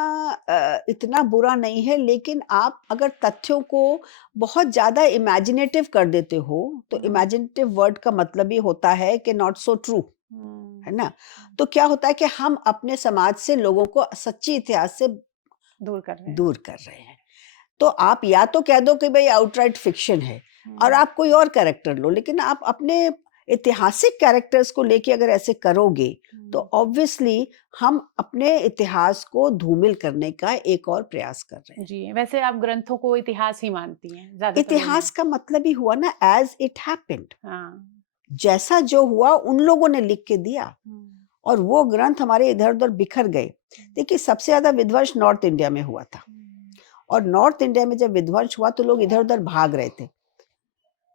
इतना बुरा नहीं है, लेकिन आप अगर तथ्यों को बहुत ज़्यादा इमेजिनेटिव कर देते हो, तो इमेजिनेटिव वर्ड का मतलब ही होता है कि नॉट सो ट्रू, है ना? तो क्या होता है कि हम अपने समाज से लोगों को सच्ची इतिहास से दूर कर रहे हैं। दूर कर रहे हैं। तो आप या तो कह दो कि भई आउटराइट फ़िक्शन है और आप कोई और कैरेक्टर लो, लेकिन आप अपने ऐतिहासिक कैरेक्टर्स को लेके अगर ऐसे करोगे, तो ऑब्वियसली हम अपने इतिहास को धूमिल करने का एक और प्रयास कर रहे हैं। जी, वैसे आप ग्रंथों को इतिहास ही मानती हैं, ज़्यादातर लोग इतिहास का मतलब ही हुआ ना एज़ इट हैपेंड, हाँ। जैसा जो हुआ उन लोगों ने लिख के दिया और वो ग्रंथ हमारे इधर-उधर बिखर गए। देखिए सबसे ज़्यादा विध्वंस नॉर्थ इंडिया में हुआ था और नॉर्थ इंडिया में जब विध्वंस हुआ तो लोग इधर-उधर भाग रहे थे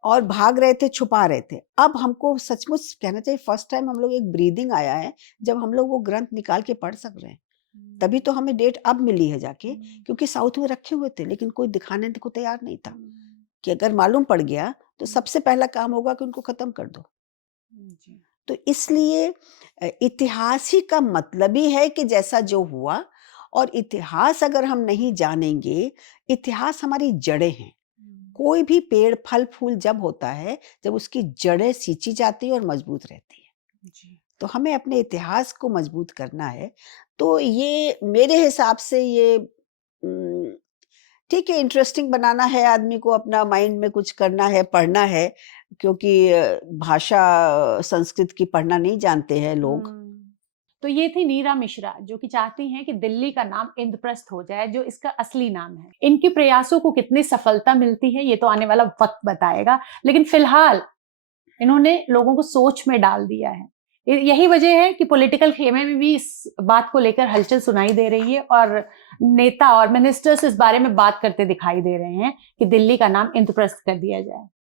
और भाग रहे थे, छुपा रहे थे। अब हमको सचमुच कहना चाहिए फर्स्ट टाइम हम लोग एक ब्रीदिंग आया है, जब हम लोग वो ग्रंथ निकाल के पढ़ सक रहे हैं। तभी तो हमें डेट अब मिली है जाके, क्योंकि साउथ में रखे हुए थे, लेकिन कोई दिखाने को तैयार नहीं था कि अगर मालूम पड़ गया, तो सबसे पहला काम होगा कि उनको खत्म कर दो। जी। तो इसलिए इतिहास ही का मतलब ही है कि जैसा जो हुआ और इतिहास अगर हम नहीं जानेंगे, इतिहास हमारी जड़ें हैं। कोई भी पेड़ फल-फूल जब होता है, जब उसकी जड़ें सींची जाती है और मजबूत रहती है। जी। तो हमें अपने इतिहास को मजबूत करना है। तो ये मेरे हिसाब से ये ठीक है इंटरेस्टिंग बनाना है आदमी को, अपना माइंड में कुछ करना है, पढ़ना है क्योंकि भाषा संस्कृत की पढ़ना नहीं जानते हैं लोग। तो ये थी नीरा मिश्रा, जो कि चाहती हैं कि दिल्ली का नाम इंद्रप्रस्थ हो जाए, जो इसका असली नाम है। इनके प्रयासों को कितनी सफलता मिलती है, ये तो आने वाला वक्त बताएगा, लेकिन फिलहाल इन्होंने लोगों को सोच में डाल दिया है। यही वजह है कि पॉलिटिकल खेमे में भी इस बात को लेकर हलचल सुनाई दे रही है और नेता और मिनिस्टर्स इस बारे में बात करते दिखाई दे रहे हैं कि दिल्ली का नाम इंद्रप्रस्थ कर दिया जाए।